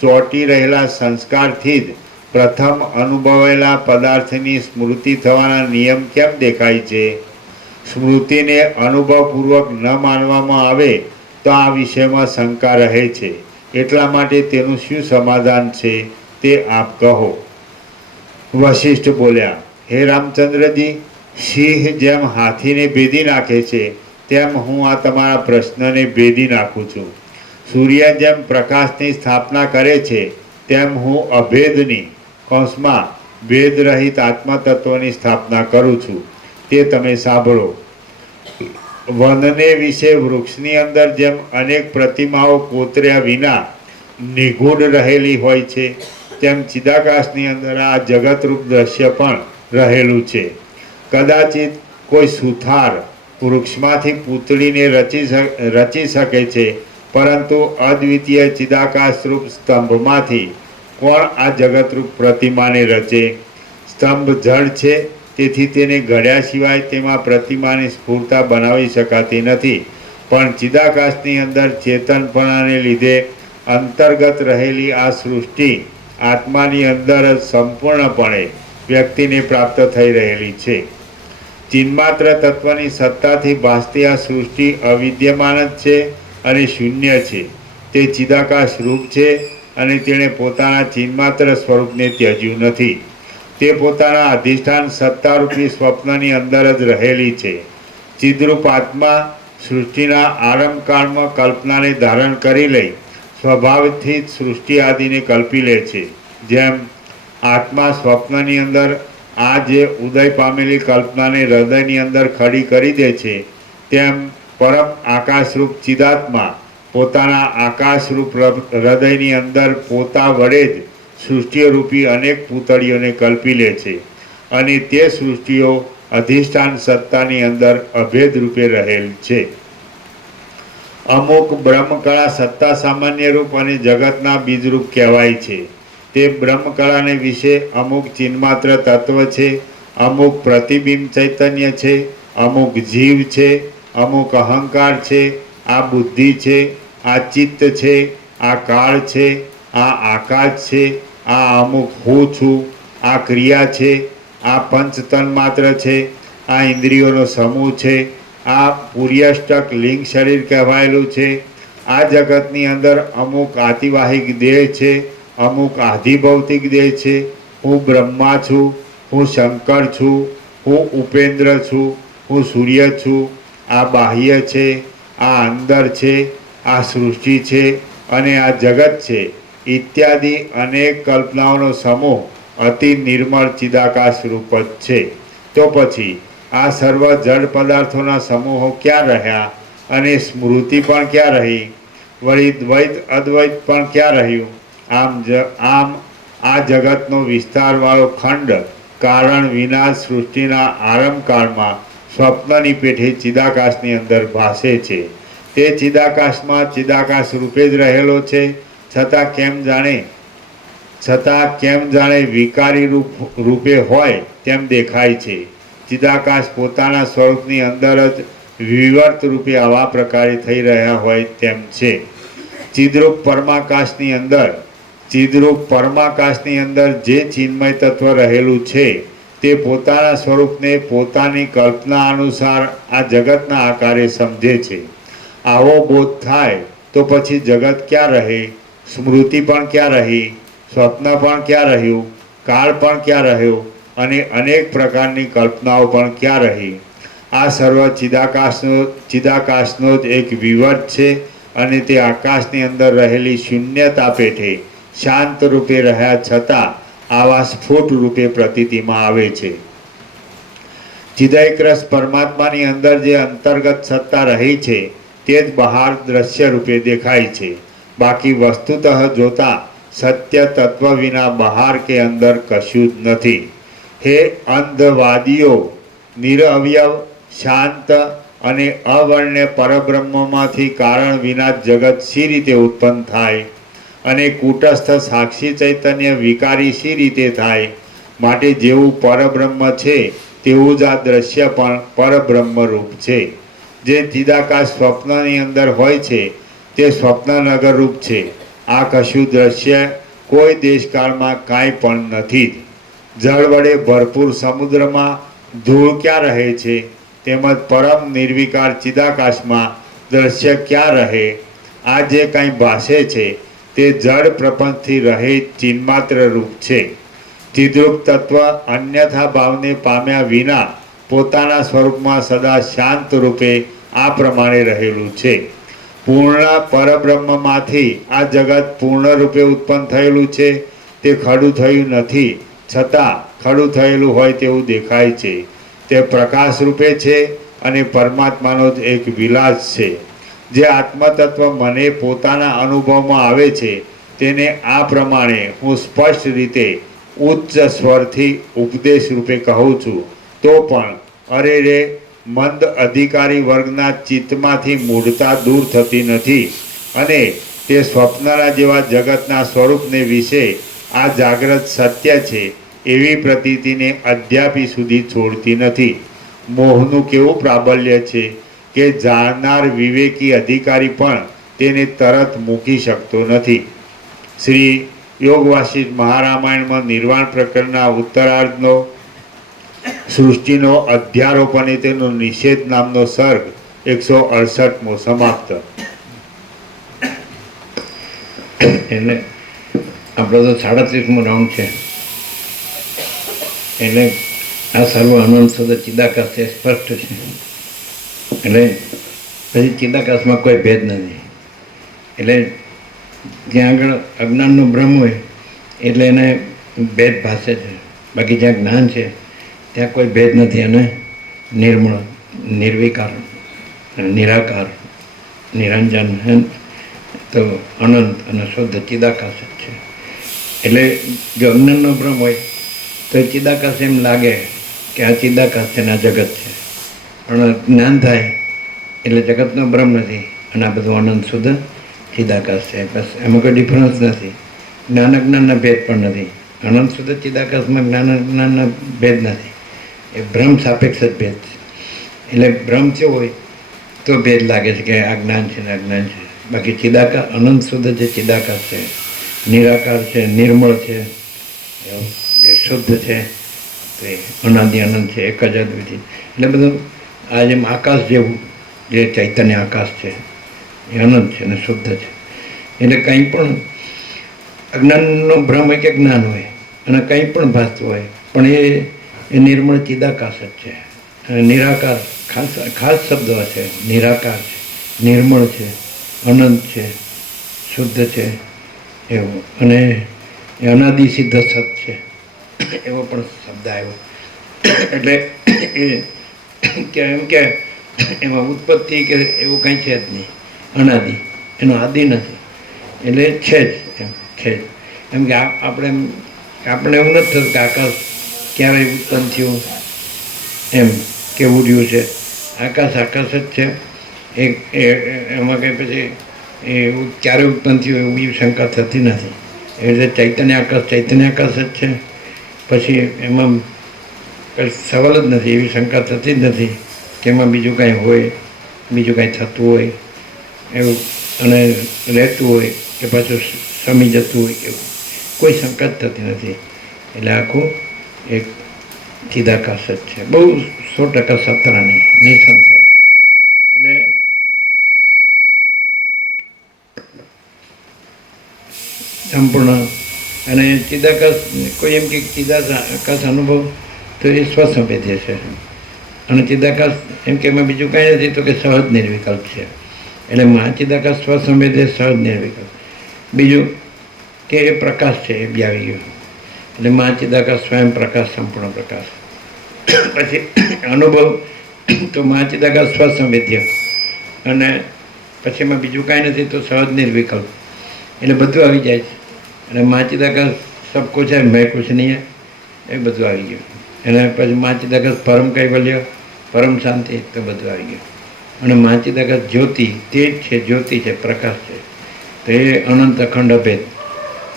ચોંટી રહેલા સંસ્કારથી જ પ્રથમ અનુભવેલા પદાર્થની સ્મૃતિ થવાના નિયમ કેમ દેખાય છે? સ્મૃતિને અનુભવપૂર્વક ન માનવામાં આવે તો આ વિષયમાં શંકા રહે છે. એટલા માટે તેનું શું સમાધાન છે તે આપ કહો. વશિષ્ઠ બોલ્યા, હે રામચંદ્રજી, સિંહ જેમ હાથીને ભેદી નાખે છે તેમ હું આ તમારા પ્રશ્નને ભેદી નાખું છું. સૂર્ય જેમ પ્રકાશની સ્થાપના કરે છે તેમ હું અભેદની કૌંસમાં ભેદ રહિત આત્મતત્વની સ્થાપના કરું છું. તે તમે સાંભળો. વનને વિશે વૃક્ષની અંદર જેમ અનેક પ્રતિમાઓ કોતર્યા વિના નિગૂઢ રહેલી હોય છે, તેમ ચિદાકાશની અંદર આ જગતરૂપ દ્રશ્ય પણ રહેલું છે. કદાચિત કોઈ સુથાર વૃક્ષમાંથી પૂતળીને રચી શકે છે, પરંતુ અદ્વિતીય ચિદાકાશરૂપ સ્તંભમાંથી કોણ આ જગતરૂપ પ્રતિમાને રચે? સ્તંભ જળ છે, તેથી તેને ઘડ્યા સિવાય તેમાં પ્રતિમાની સ્ફૂરતા બનાવી શકાતી નથી. પણ ચિદાકાશની અંદર ચેતનપણાને લીધે અંતર્ગત રહેલી આ સૃષ્ટિ આત્માની અંદર જ સંપૂર્ણપણે વ્યક્તિને પ્રાપ્ત થઈ રહેલી છે. ચિન્માત્ર તત્વની સત્તાથી ભાસતી આ સૃષ્ટિ અવિદ્યમાન જ છે અને શૂન્ય છે. તે ચિદાકાશ રૂપ છે અને તેણે પોતાના ચિન્માત્ર સ્વરૂપને ત્યજ્યું નથી. તે પોતાના અધિષ્ઠાન સત્તારૂપી સ્વપ્નની અંદર જ રહેલી છે. ચિદરૂપ આત્મા સૃષ્ટિના આરંભકાળમાં કલ્પનાને ધારણ કરી લઈ સ્વભાવથી જ સૃષ્ટિ આદિને કલ્પી લે છે. જેમ આત્મા સ્વપ્નની અંદર આ જે ઉદય પામેલી કલ્પનાને હૃદયની અંદર ખડી કરી દે છે, તેમ પરમ આકાશરૂપ ચિદાત્મા પોતાના આકાશરૂપ હૃદયની અંદર પોતા વડે જ સૃષ્ટિરૂપી અનેક પૂતળીઓને કલ્પી લે છે અને તે સૃષ્ટિઓ અધિષ્ઠાન સત્તાની અંદર અભેદ રૂપે રહેલ છે. અમુક બ્રહ્મકળા સત્તા સામાન્ય રૂપ અને જગતના બીજરૂપ કહેવાય છે. તે બ્રહ્મકળાને વિશે અમુક ચિન્માત્ર તત્વ છે, અમુક પ્રતિબિંબ ચૈતન્ય છે, અમુક જીવ છે, અમુક અહંકાર છે, આ બુદ્ધિ છે, આ ચિત્ત છે, આ કાળ છે, આ આકાશ છે, આ અમુક હું છું, આ ક્રિયા છે, આ પંચતન માત્ર છે, આ ઇન્દ્રિયોનો સમૂહ છે, આ પુર્યષ્ટક લિંગ શરીર કહેવાયેલું છે. આ જગતની અંદર અમુક આતિવાહિક દેહ છે, અમુક આધિભૌતિક દેહ છે. હું બ્રહ્મા છું, હું શંકર છું, હું ઉપેન્દ્ર છું, હું સૂર્ય છું, આ બાહ્ય છે, આ અંદર છે, આ સૃષ્ટિ છે અને આ જગત છે ઇત્યાદિ અનેક કલ્પનાઓનો સમૂહ અતિ નિર્મળ ચિદાકાશ રૂપ જ છે. તો પછી આ સર્વ જડ પદાર્થોના સમૂહો ક્યાં રહ્યા અને સ્મૃતિ પણ ક્યાં રહી? વળી દ્વૈત અદ્વૈત પણ ક્યાં રહ્યું? આમ આ જગતનો વિસ્તારવાળો ખંડ કારણ વિના સૃષ્ટિના આરંભકાળમાં સ્વપ્નની પેઠે ચિદાકાશની અંદર ભાસે છે. તે ચિદાકાશમાં ચિદાકાશ રૂપે જ રહેલો છે, છતાં કેમ જાણે વિકારી રૂપે હોય તેમ દેખાય છે. ચિદાકાશ પોતાના સ્વરૂપની અંદર જ વિવર્ત રૂપે આવા પ્રકારે થઈ રહ્યા હોય તેમ છે. ચિદ્રૂપ પરમાકાશની અંદર જે ચિન્મય તત્વ રહેલું છે તે પોતાના સ્વરૂપને પોતાની કલ્પના અનુસાર આ જગતના આકારે સમજે છે. આવો બોધ થાય તો પછી જગત ક્યાં રહે? સ્મૃતિ પણ ક્યાં રહી? સ્વપ્ન પણ ક્યાં રહ્યું? કાળ પણ ક્યાં રહ્યો? અને અનેક પ્રકારની કલ્પનાઓ પણ ક્યાં રહી? આ સર્વ ચિદાકાશનો જ એક વિવર્ત છે અને તે આકાશની અંદર રહેલી શૂન્યતા પેઠે શાંત રૂપે રહ્યા છતાં આવા સ્ફોટ રૂપે પ્રતીતિમાં આવે છે. ચિદાયક્રસ પરમાત્માની અંદર જે અંતર્ગત સત્તા રહી છે તે જ બહાર દ્રશ્ય રૂપે દેખાય છે. બાકી વસ્તુતઃ જોતા સત્ય તત્વ વિના બહાર કે અંદર કશું જ નથી. હે અંધવાદીઓ, નિરઅવયવ, શાંત અને અવર્ણ્ય પરબ્રહ્મમાંથી કારણ વિના જગત શી રીતે ઉત્પન્ન થાય અને કૂટસ્થ સાક્ષી ચૈતન્ય વિકારી શી રીતે થાય? માટે જેવું પરબ્રહ્મ છે તેવું જ આ દ્રશ્ય પણ પરબ્રહ્મ રૂપ છે. જે ચિદાકાશ સ્વપ્નની અંદર હોય છે તે સ્વપ્નનગર રૂપ છે. આ કશું દ્રશ્ય કોઈ દેશકાળમાં કાંઈ પણ નથી. જળ વડે ભરપૂર સમુદ્રમાં ધૂળ ક્યાં રહે છે? તેમજ પરમ નિર્વિકાર ચિદાકાશમાં દ્રશ્ય ક્યાં રહે? આ જે કાંઈ ભાસે છે તે જળ પ્રપંચથી રહિત ચિન્માત્ર રૂપ છે. ચિદ્રૂપ તત્વ અન્યથા ભાવને પામ્યા વિના પોતાના સ્વરૂપમાં સદા શાંત રૂપે આ પ્રમાણે રહેલું છે. પૂર્ણ પરબ્રહ્મમાંથી આ જગત પૂર્ણ રૂપે ઉત્પન્ન થયેલું છે. તે ખડું થયું નથી, છતાં ખડું થયેલું હોય તેવું દેખાય છે. તે પ્રકાશ રૂપે છે અને પરમાત્માનો જ એક વિલાસ છે. જે આત્મતત્વ મને પોતાના અનુભવમાં આવે છે તેને આ પ્રમાણે હું સ્પષ્ટ રીતે ઉચ્ચ સ્વરથી ઉપદેશ રૂપે કહું છું. તો પણ અરે રે, મંદ અધિકારી વર્ગના ચિત્તમાંથી મૂઢતા દૂર થતી નથી અને તે સ્વપ્નના જેવા જગતના સ્વરૂપને વિશે આ જાગ્રત સત્ય છે એવી પ્રતીતિને અદ્યાપી સુધી છોડતી નથી. મોહનું કેવું પ્રાબલ્ય છે કે જાણનાર વિવેકી અધિકારી પણ તેને તરત મૂકી શકતો નથી. શ્રી યોગ વાસિષ્ઠ મહારામાયણમાં નિર્વાણ પ્રકરણના ઉત્તરાર્ધનો સૃષ્ટિનો અધ્યારોપ અને તેનો નિષેધ નામનો સર્ગ 168મો સમાપ્ત. એટલે આપણો તો 37મો રાઉન્ડ છે. એટલે આ સર્વ અનંત શુદ્ધ ચિદાકાશ છે, સ્પષ્ટ છે. એટલે પછી ચિદાકાશમાં કોઈ ભેદ નથી. એટલે જ્યાં આગળ અજ્ઞાનનો બ્રહ્મ હોય એટલે એને ભેદ ભાસે છે. બાકી જ્યાં જ્ઞાન છે ત્યાં કોઈ ભેદ નથી. અને નિર્મળ, નિર્વિકાર, નિરાકાર, નિરંજન તો અનંત અને શુદ્ધ ચિદાકાશ જ છે. એટલે જો અજ્ઞાનનો બ્રહ્મ હોય તો ચિદાકાશ એમ લાગે કે આ ચિદાકાશ છે ને આ જગત છે. પણ જ્ઞાન થાય એટલે જગતનો બ્રહ્મ નથી અને આ બધું અનંત શુદ્ધ ચિદાકાશ છે. બસ એમાં કોઈ ડિફરન્સ નથી. જ્ઞાન અજ્ઞાનના ભેદ પણ નથી. અનંત શુદ્ધ ચિદાકાશમાં જ્ઞાન અજ્ઞાનના ભેદ નથી. એ બ્રહ્મ સાપેક્ષ જ ભેદ છે. એટલે બ્રહ્મ કેવો હોય તો ભેદ લાગે છે કે આ જ્ઞાન છે ને અજ્ઞાન છે. બાકી ચિદાકાશ, અનંત શુદ્ધ જે ચિદાકાશ છે, નિરાકાર છે, નિર્મળ છે, જે શુદ્ધ છે, તે અનાદિ અનંત છે, એક જ અદ્વિતીય. એટલે બધું આ જેમ આકાશ જેવું જે ચૈતન્ય આકાશ છે એ અનંત છે અને શુદ્ધ છે. એટલે કંઈ પણ અજ્ઞાનનો ભ્રમ હોય કે જ્ઞાન હોય અને કંઈ પણ ભાસતું હોય પણ એ નિર્મળ ચિદાકાશ જ છે. અને નિરાકાર ખાસ શબ્દ છે. નિરાકાર છે, નિર્મળ છે, અનંત છે, શુદ્ધ છે એવું. અને એ અનાદિ સિદ્ધ સત છે એવો પણ શબ્દ આવ્યો. એટલે એ કે એમ કે એમાં ઉત્પત્તિ કે એવું કંઈ છે જ નહીં. અનાદિ, એનો આદિ નથી. એટલે છે જ, એમ છે જ. એમ કે આપણે એવું નથી થતું કે આકાશ ક્યારે ઉત્પન્ન થયું એમ કેવું રહ્યું છે. આકાશ આકાશ જ છે. એમાં કંઈ પછી એવું ક્યારે ઉત્પન્ન થયું એવી શંકા થતી નથી. એ રીતે ચૈતન્ય આકાશ જ છે. પછી એમાં કંઈ સવાલ જ નથી, એવી શંકા થતી જ નથી કે એમાં બીજું કાંઈ હોય, બીજું કાંઈ થતું હોય એવું અને રહેતું હોય કે પાછું સમી જતું હોય કે કોઈ શંકા જ થતી નથી. એટલે આખું એક ચિદાકાશ જ છે. બહુ 100% સત્રાની નિસંશય. એટલે સંપૂર્ણ. અને ચિદાકાશ, કોઈ એમ કે ચિદાકાશ અનુભવ તો એ સ્વસંવેદ્ય છે. અને ચિદાકાશ એમ કે એમાં બીજું કાંઈ નથી તો કે સહજ નિર્વિકલ્પ છે. એટલે મહાચિદાકાશ સ્વસંવેદ્ય સહજ નિર્વિકલ્પ. બીજું કે એ પ્રકાશ છે, એ બી આવી ગયો. એટલે મહાચિદાકાશ સ્વયં પ્રકાશ, સંપૂર્ણ પ્રકાશ. પછી અનુભવ તો મહાચિદાકાશ સ્વસંવેદ્ય, અને પછી એમાં બીજું કાંઈ નથી તો સહજ નિર્વિકલ્પ. એટલે બધું આવી જાય છે. અને મહાચિદાકાશ સબ કુછ હૈ મેં કુછ નહીં હૈ, એ બધું આવી ગયું. અને પછી મહાચિદાકાશ પરમ કૈવલ્ય, પરમ શાંતિ, તો બધું આવી ગયું. અને મહાચિદાકાશ જ્યોતિ, તે જ છે, જ્યોતિ છે, પ્રકાશ છે, તો એ અનંત અખંડ અભેદ.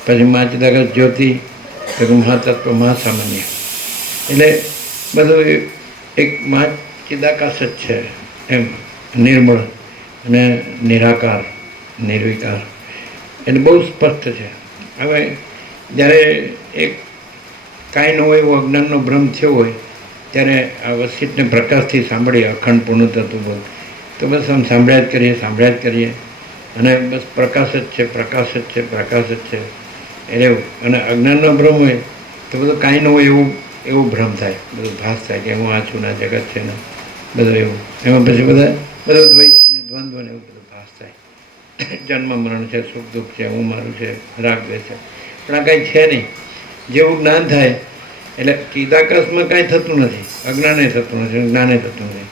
પછી મહાચિદાકાશ જ્યોતિ તો મહાતત્વ, મહાસામાન્ય. એટલે બધું એક મહાચિદાકાશ જ છે એમ, નિર્મળ અને નિરાકાર, નિર્વિકાર. એટલે બહુ સ્પષ્ટ છે. હવે જ્યારે એક કાંઈ ન હોય એવો અજ્ઞાનનો ભ્રમ થયો હોય ત્યારે આ વસિષ્ઠને પ્રકાશથી સાંભળીએ અખંડ પૂર્ણ તત્વ બોલ, તો બસ આમ સાંભળ્યા જ કરીએ અને બસ પ્રકાશ જ છે, પ્રકાશ જ છે, પ્રકાશ જ છે. એટલે અને અજ્ઞાનનો ભ્રમ હોય તો બધું કાંઈ ન હોય એવું ભ્રમ થાય, બધું ભાસ થાય કે હું આ છું ને, જગત છે ને, બધું એવું. એમાં પછી બધું દ્વૈત ને દ્વંદ્વ ને એવું બધું ભાસ થાય. જન્મ મરણ છે, સુખ દુઃખ છે, હું મારું છે, રાગ દ્વેષ છે, પણ આ કાંઈ છે નહીં. જેવું જ્ઞાન થાય એટલે ચિદાકાશમાં કાંઈ થતું નથી, અજ્ઞાને થતું નથી, જ્ઞાને થતું નથી.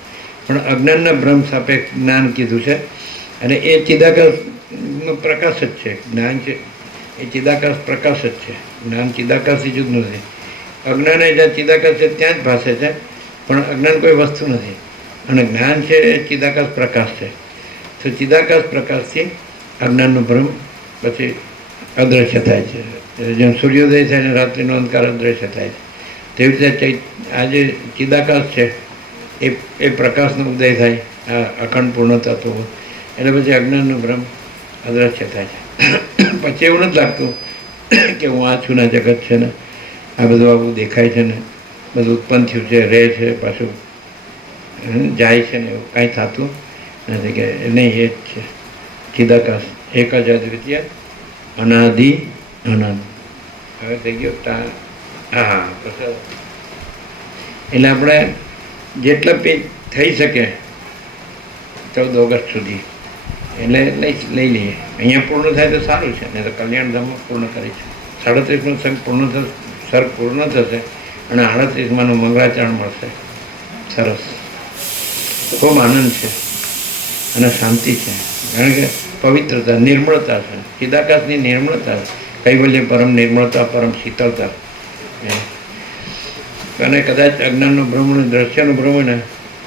પણ અજ્ઞાનના ભ્રમ સાપેક્ષ જ્ઞાન કીધું છે. અને એ ચિદાકાશનો પ્રકાશ જ છે. જ્ઞાન છે એ ચિદાકાશ પ્રકાશ જ છે. જ્ઞાન ચિદાકાશથી જુદું નથી. અજ્ઞાન એ જ્યાં ચિદાકાશ છે ત્યાં જ ભાષે છે, પણ અજ્ઞાન કોઈ વસ્તુ નથી. અને જ્ઞાન છે એ ચિદાકાશ પ્રકાશ છે. તો ચિદાકાશ પ્રકાશથી અજ્ઞાનનો ભ્રમ પછી અદૃશ્ય થાય છે. જેમ સૂર્યોદય થાય ને રાત્રિનો અંધકાર અદૃશ્ય થાય છે, તેવી રીતે આ જે ચિદાકાશ છે એ પ્રકાશનો ઉદય થાય, આ અખંડ પૂર્ણ તત્વ. એટલે પછી અજ્ઞાનનો ભ્રમ અદૃશ્ય થાય છે. પછી એવું નથી લાગતું કે હું આ છું ને, જગત છે ને, આ બધું આવું દેખાય છે ને, બધું ઉત્પન્ન થયું છે, રહે છે, પાછું જાય છે ને, એવું કાંઈ થતું નથી. કે નહીં, એ જ છે ચિદાકાશ, એક જ અદ્વિતીય, અનાદિ અનંત. હવે થઈ ગયો હા. એટલે આપણે જેટલા પેજ થઈ શકે 14 ઓગસ્ટ સુધી એટલે લઈ લઈએ. અહીંયા પૂર્ણ થાય તો સારું છે, નહીં તો કલ્યાણધામમાં પૂર્ણ કરી છે. 37નો સર્ગ પૂર્ણ થશે અને 38માનું મંગળાચરણ મળશે. સરસ, ખૂબ આનંદ છે અને શાંતિ છે. કારણ કે પવિત્રતા, નિર્મળતા છે, ચિદાકાશની નિર્મળતા, કૈવલ્ય પરમ નિર્મળતા, પરમ શીતળતા. અને કદાચ અજ્ઞાનનો ભ્રમ, દ્રશ્યનો ભ્રમ ને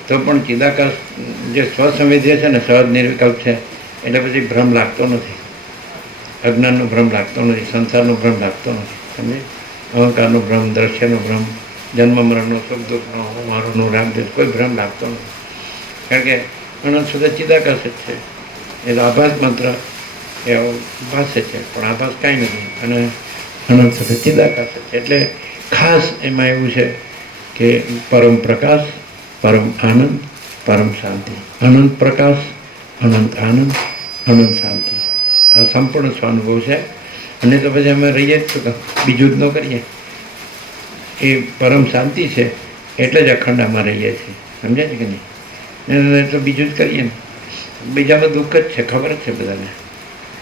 તો પણ ચિદાકાશ જે સ્વસંવેદ્ય છે ને, સહજ નિર્વિકલ્પ છે, એટલે પછી ભ્રમ લાગતો નથી. અજ્ઞાનનો ભ્રમ લાગતો નથી, સંસારનો ભ્રમ લાગતો નથી. સમજે? અહંકારનો ભ્રમ, દ્રશ્યનો ભ્રમ, જન્મ મરણનો, સુખ દુઃખનો, હું મારુંનો, રાગદ્વેષ, કોઈ ભ્રમ લાગતો નથી. કારણ કે અનંત સુધી ચિદાકાશ જ છે. એ તો આભાસ માત્ર એ ભાષે છે, પણ આભાસ કાંઈ નથી. અને અનંત સુધી ચિદાકાશ છે. એટલે ખાસ એમાં એવું છે કે પરમ પ્રકાશ, પરમ આનંદ, પરમ શાંતિ. અનંત પ્રકાશ, અનંત આનંદ, અનંત શાંતિ. આ સંપૂર્ણ સ્વાનુભવ છે. અને તો પછી અમે રહીએ જ શું, બીજું જ ન કરીએ. એ પરમ શાંતિ છે એટલે જ અખંડ આમાં રહીએ છીએ. સમજે છે કે નહીં? તો બીજું જ કરીએ ને. બીજામાં દુઃખ જ છે, ખબર જ છે બધાને.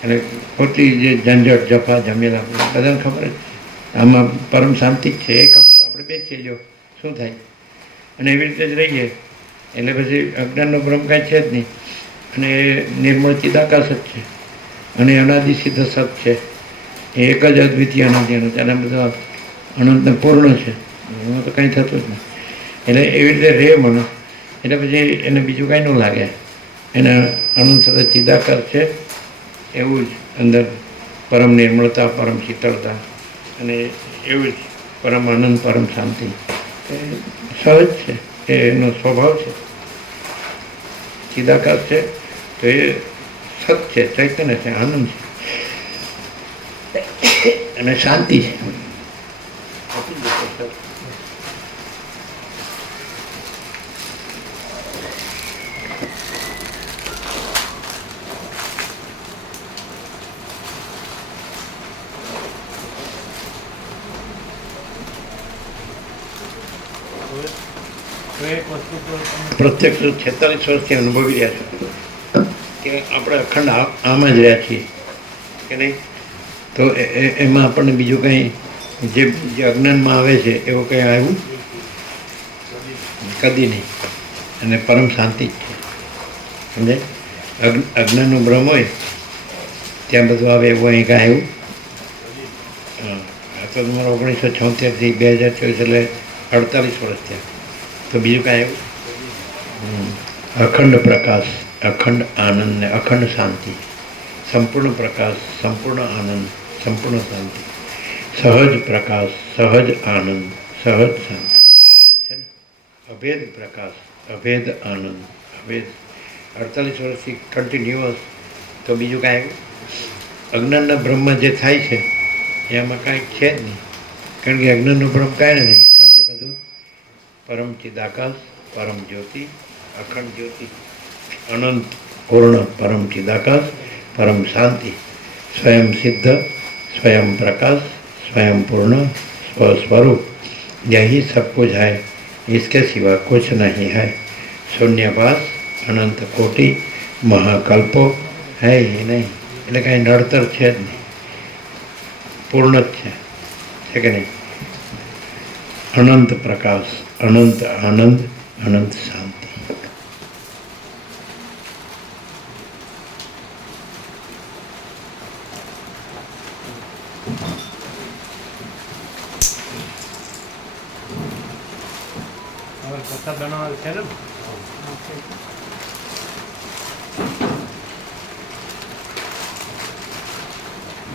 એટલે ખોટી જે ઝંઝટ, જફા, ઝમેલા બધાને ખબર જ છે. આમાં પરમ શાંતિ જ છે, એ ખબર. આપણે બેસીએ જો શું થાય, અને એવી રીતે જ રહીએ. એટલે પછી અજ્ઞાનનો ભ્રમ કાંઈ છે જ નહીં. અને એ નિર્મળ ચિદાકાશ જ છે. અને અનાદિ સિદ્ધ સત છે. એ એક જ અદ્વિતીય અનાદિ અનંત. અને બધા અનંતને પૂર્ણ છે. એમાં તો કાંઈ થતું જ નહીં. એટલે એવી રીતે રહે મને. એટલે પછી એને બીજું કાંઈ ન લાગે. એને અનંત સતત ચિદાકાશ છે, એવું જ અંદર પરમ નિર્મળતા, પરમ શીતળતા, અને એવું જ પરમ આનંદ, પરમ શાંતિ. એ સહજ છે, એનો સ્વભાવ છે. ચિદાકાશ છે તો એ સત છે, ચૈતન્ય છે, આનંદ છે અને શાંતિ છે. પ્રત્યક્ષ 46 વર્ષથી અનુભવી રહ્યા છો. કે આપણે અખંડ આમ જ રહ્યા છીએ કે નહીં. તો એમાં આપણને બીજું કંઈ જે અજ્ઞાનમાં આવે છે એવું કંઈ આવ્યું કદી નહીં. અને પરમ શાંતિ જ છે સમજાય. અજ્ઞાનનું બ્રહ્મ હોય ત્યાં બધું આવે એવું અહીં કાંઈ આવ્યું. હા, આ તો તમારો 1976થી 2024 એટલે 48 વર્ષ થયા. તો બીજું કાંઈ આવ્યું. અખંડ પ્રકાશ, અખંડ આનંદ ને અખંડ શાંતિ, સંપૂર્ણ પ્રકાશ, સંપૂર્ણ આનંદ, સંપૂર્ણ શાંતિ, સહજ પ્રકાશ, સહજ આનંદ, સહજ શાંતિ છે ને. અભેદ પ્રકાશ, અભેદ આનંદ, અભેદ 48 વર્ષથી કન્ટિન્યુઅસ. તો બીજું કાંઈ આવ્યું. અજ્ઞાનના બ્રહ્મમાં જે થાય છે એમાં કાંઈ છે જ નહીં. કારણ કે અજ્ઞાનનું બ્રહ્મ કાંઈ નથી. કારણ કે બધું પરમ ચિદાકાશ, પરમ જ્યોતિ, અખંડ જ્યોતિ, અનંત પૂર્ણ પરમ ચિદાકાશ, परम शांति, स्वयं सिद्ध, स्वयं प्रकाश, स्वयं पूर्ण, स्वस्वरूप, यही सब कुछ है. इसके सिवा कुछ नहीं है. शून्यवास, अनंत कोटि, महाकल्पो है ही नहीं. એટલે કાંઈ નડતર છે જ નહીં. પૂર્ણ જ છે કે નહીં. અનંત પ્રકાશ, અનંત આનંદ, અનંત શાંતિ. કથા બનાવવા છે ને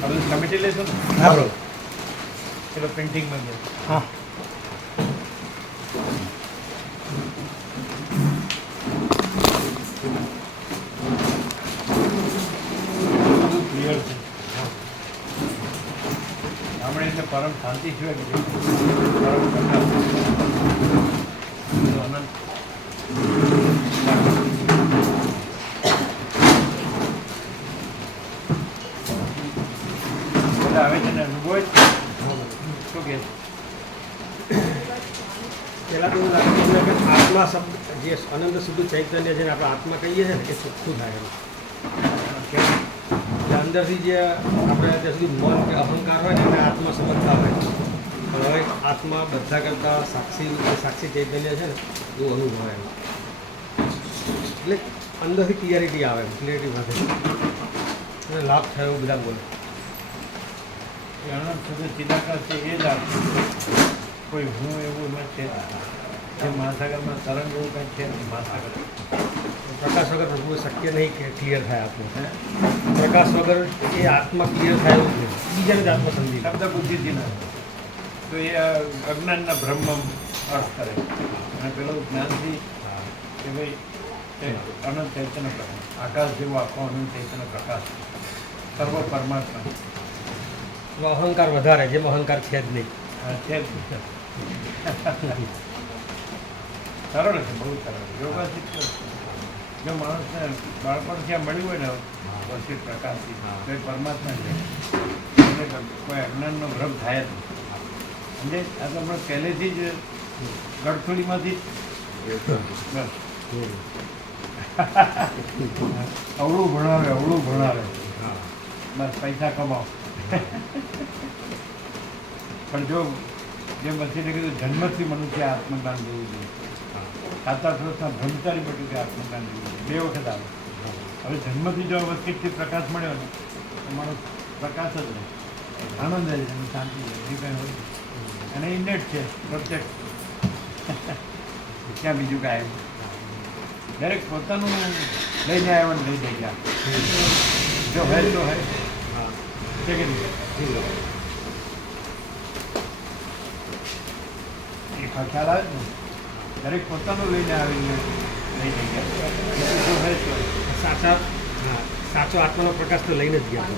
આપણે કમિટી લેશો ને. હા બરોબર. ચલો પેઇન્ટિંગમાં જાય. હા ક્લિયર છે. આપણે એટલે પરમ શાંતિ સિવાય બીજું પરમ પ્રકાશ આનંદ આવે છે ને અનુભવ શું કહે પહેલાં તો એવું લાગે કે આત્મા શબ્દ જે અનંત શુદ્ધ ચૈતન્ય છે ને આપણે આત્મા કહીએ છીએ ને એ ચોખ્ખું થાય એમ. એટલે અંદરથી જે આપણે ત્યાં સુધી મન કે અહંકાર હોય ને એને આત્મા સમજતા હોય. પણ હવે આત્મા બધા કરતાં સાક્ષી ચૈતન્ય છે ને એવું અનુભવ એમ. એટલે અંદરથી ક્લિયરિટી આવે એમ, ક્લિયરિટી વધે અને લાભ થયો એવું બધા બોલે. અનંત સુધી ચિદાકાશ છે એ જ આપે. કોઈ હું એવું છે જે મહાસાગરમાં તરંગ એવું કંઈ છે નહીં. મહાસાગર પ્રકાશ વગર પ્રભુ શક્ય નહીં કે ક્લિયર થાય આત્મા. પ્રકાશ વગર એ આત્મા ક્લિયર થાય એવું છે. બીજાને જ આત્મા સમજી શબ્દ બુદ્ધિથી ના તો એ અજ્ઞાનના બ્રહ્મ અર્થ કરે. અને પેલું જ્ઞાનથી કે ભાઈ અનંત ચૈતન્ય પ્રકાશ, આકાશ જેવો આખો અનંત ચૈતન્ય પ્રકાશ, સર્વ પરમાત્મા. અહંકાર વધારે, જેમ અહંકાર છે જ નહીં. છે જ સરળ છે, બહુ સરળ. યોગાથી જો માણસને બાળપણ જ્યાં મળ્યું હોય ને પછી પ્રકાશથી તો એ પરમાત્મા છે. કોઈ અજ્ઞાનનો ભ્રમ થાય જ નહીં. સમજે? આ તો આપણે પહેલેથી જ ગળથોડીમાંથી બસ અવળું ભણાવે બસ પૈસા કમાઓ. પણ જો જે મસીને કીધું જન્મથી મનુષ્ય આત્મજ્ઞાન લેવું જોઈએ. 7-8 વર્ષના બ્રહ્મચારી બન્યું કે આત્મજ્ઞાન લેવું જોઈએ. 2 વખત આવે. હવે જન્મથી જો અવસ્થિતથી પ્રકાશ મળ્યો ને તો માણસ પ્રકાશ જ રહે, આનંદ રહે છે, શાંતિ રહે, જે કંઈ હોય. અને ઇન્નેટ છે, પ્રત્યક્ષ. ક્યાં બીજું કાંઈ આવ્યું. દરેક પોતાનું લઈને આવ્યો ને લઈ જઈ ગયા. જો હોય તો હોય છે કે નહીં. એ ખ્યાલ આવે ને દરેક પોતાનું લઈને આવીને લઈ જઈ ગયા. જો હોય તો સાચો આત્માનો પ્રકાશ તો લઈને જ ગયા.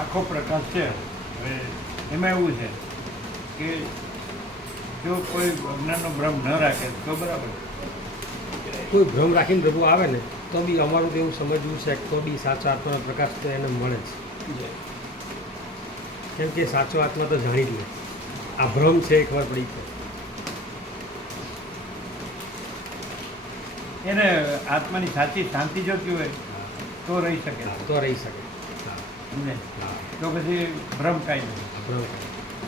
આખો પ્રકાશ છે. હવે એમાં એવું છે કે જો કોઈ અજ્ઞાનનો ભ્રમ ન રાખે તો બરાબર. કોઈ ભ્રમ રાખીને પ્રભુ આવે ને તો બી અમારું તો એવું સમજવું છે તો બી સાચો આત્માનો પ્રકાશ તો એને મળે જ. કેમ કે સાચો આત્મા તો જાણી લે આ ભ્રમ છે એ ખબર પડી છે. એને આત્માની સાચી શાંતિ જોતી હોય તો રહી શકે તો રહી શકે. સમજે? તો પછી ભ્રમ કાંઈ નથી.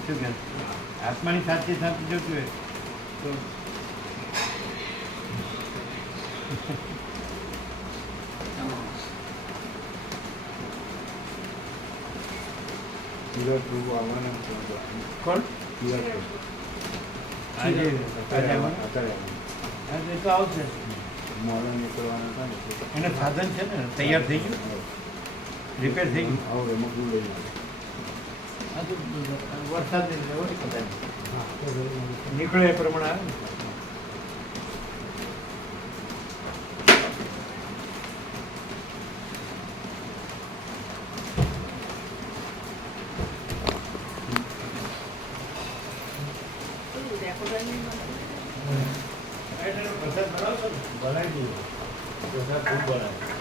શું કહે? આત્માની સાથે સાથે જોતું હોય તો કોણ? આજે એ તો આવશે. એને સાધન છે ને તૈયાર થઈ ગયું, રિપેર થઈ ગયું. આ તો વરસાદની અંદર હોય ને કદાચ. નીકળે એ પ્રમાણે આવે ને. વરસાદ બનાવશો ને? બનાવી દઈએ. વરસાદ ખૂબ બનાવે.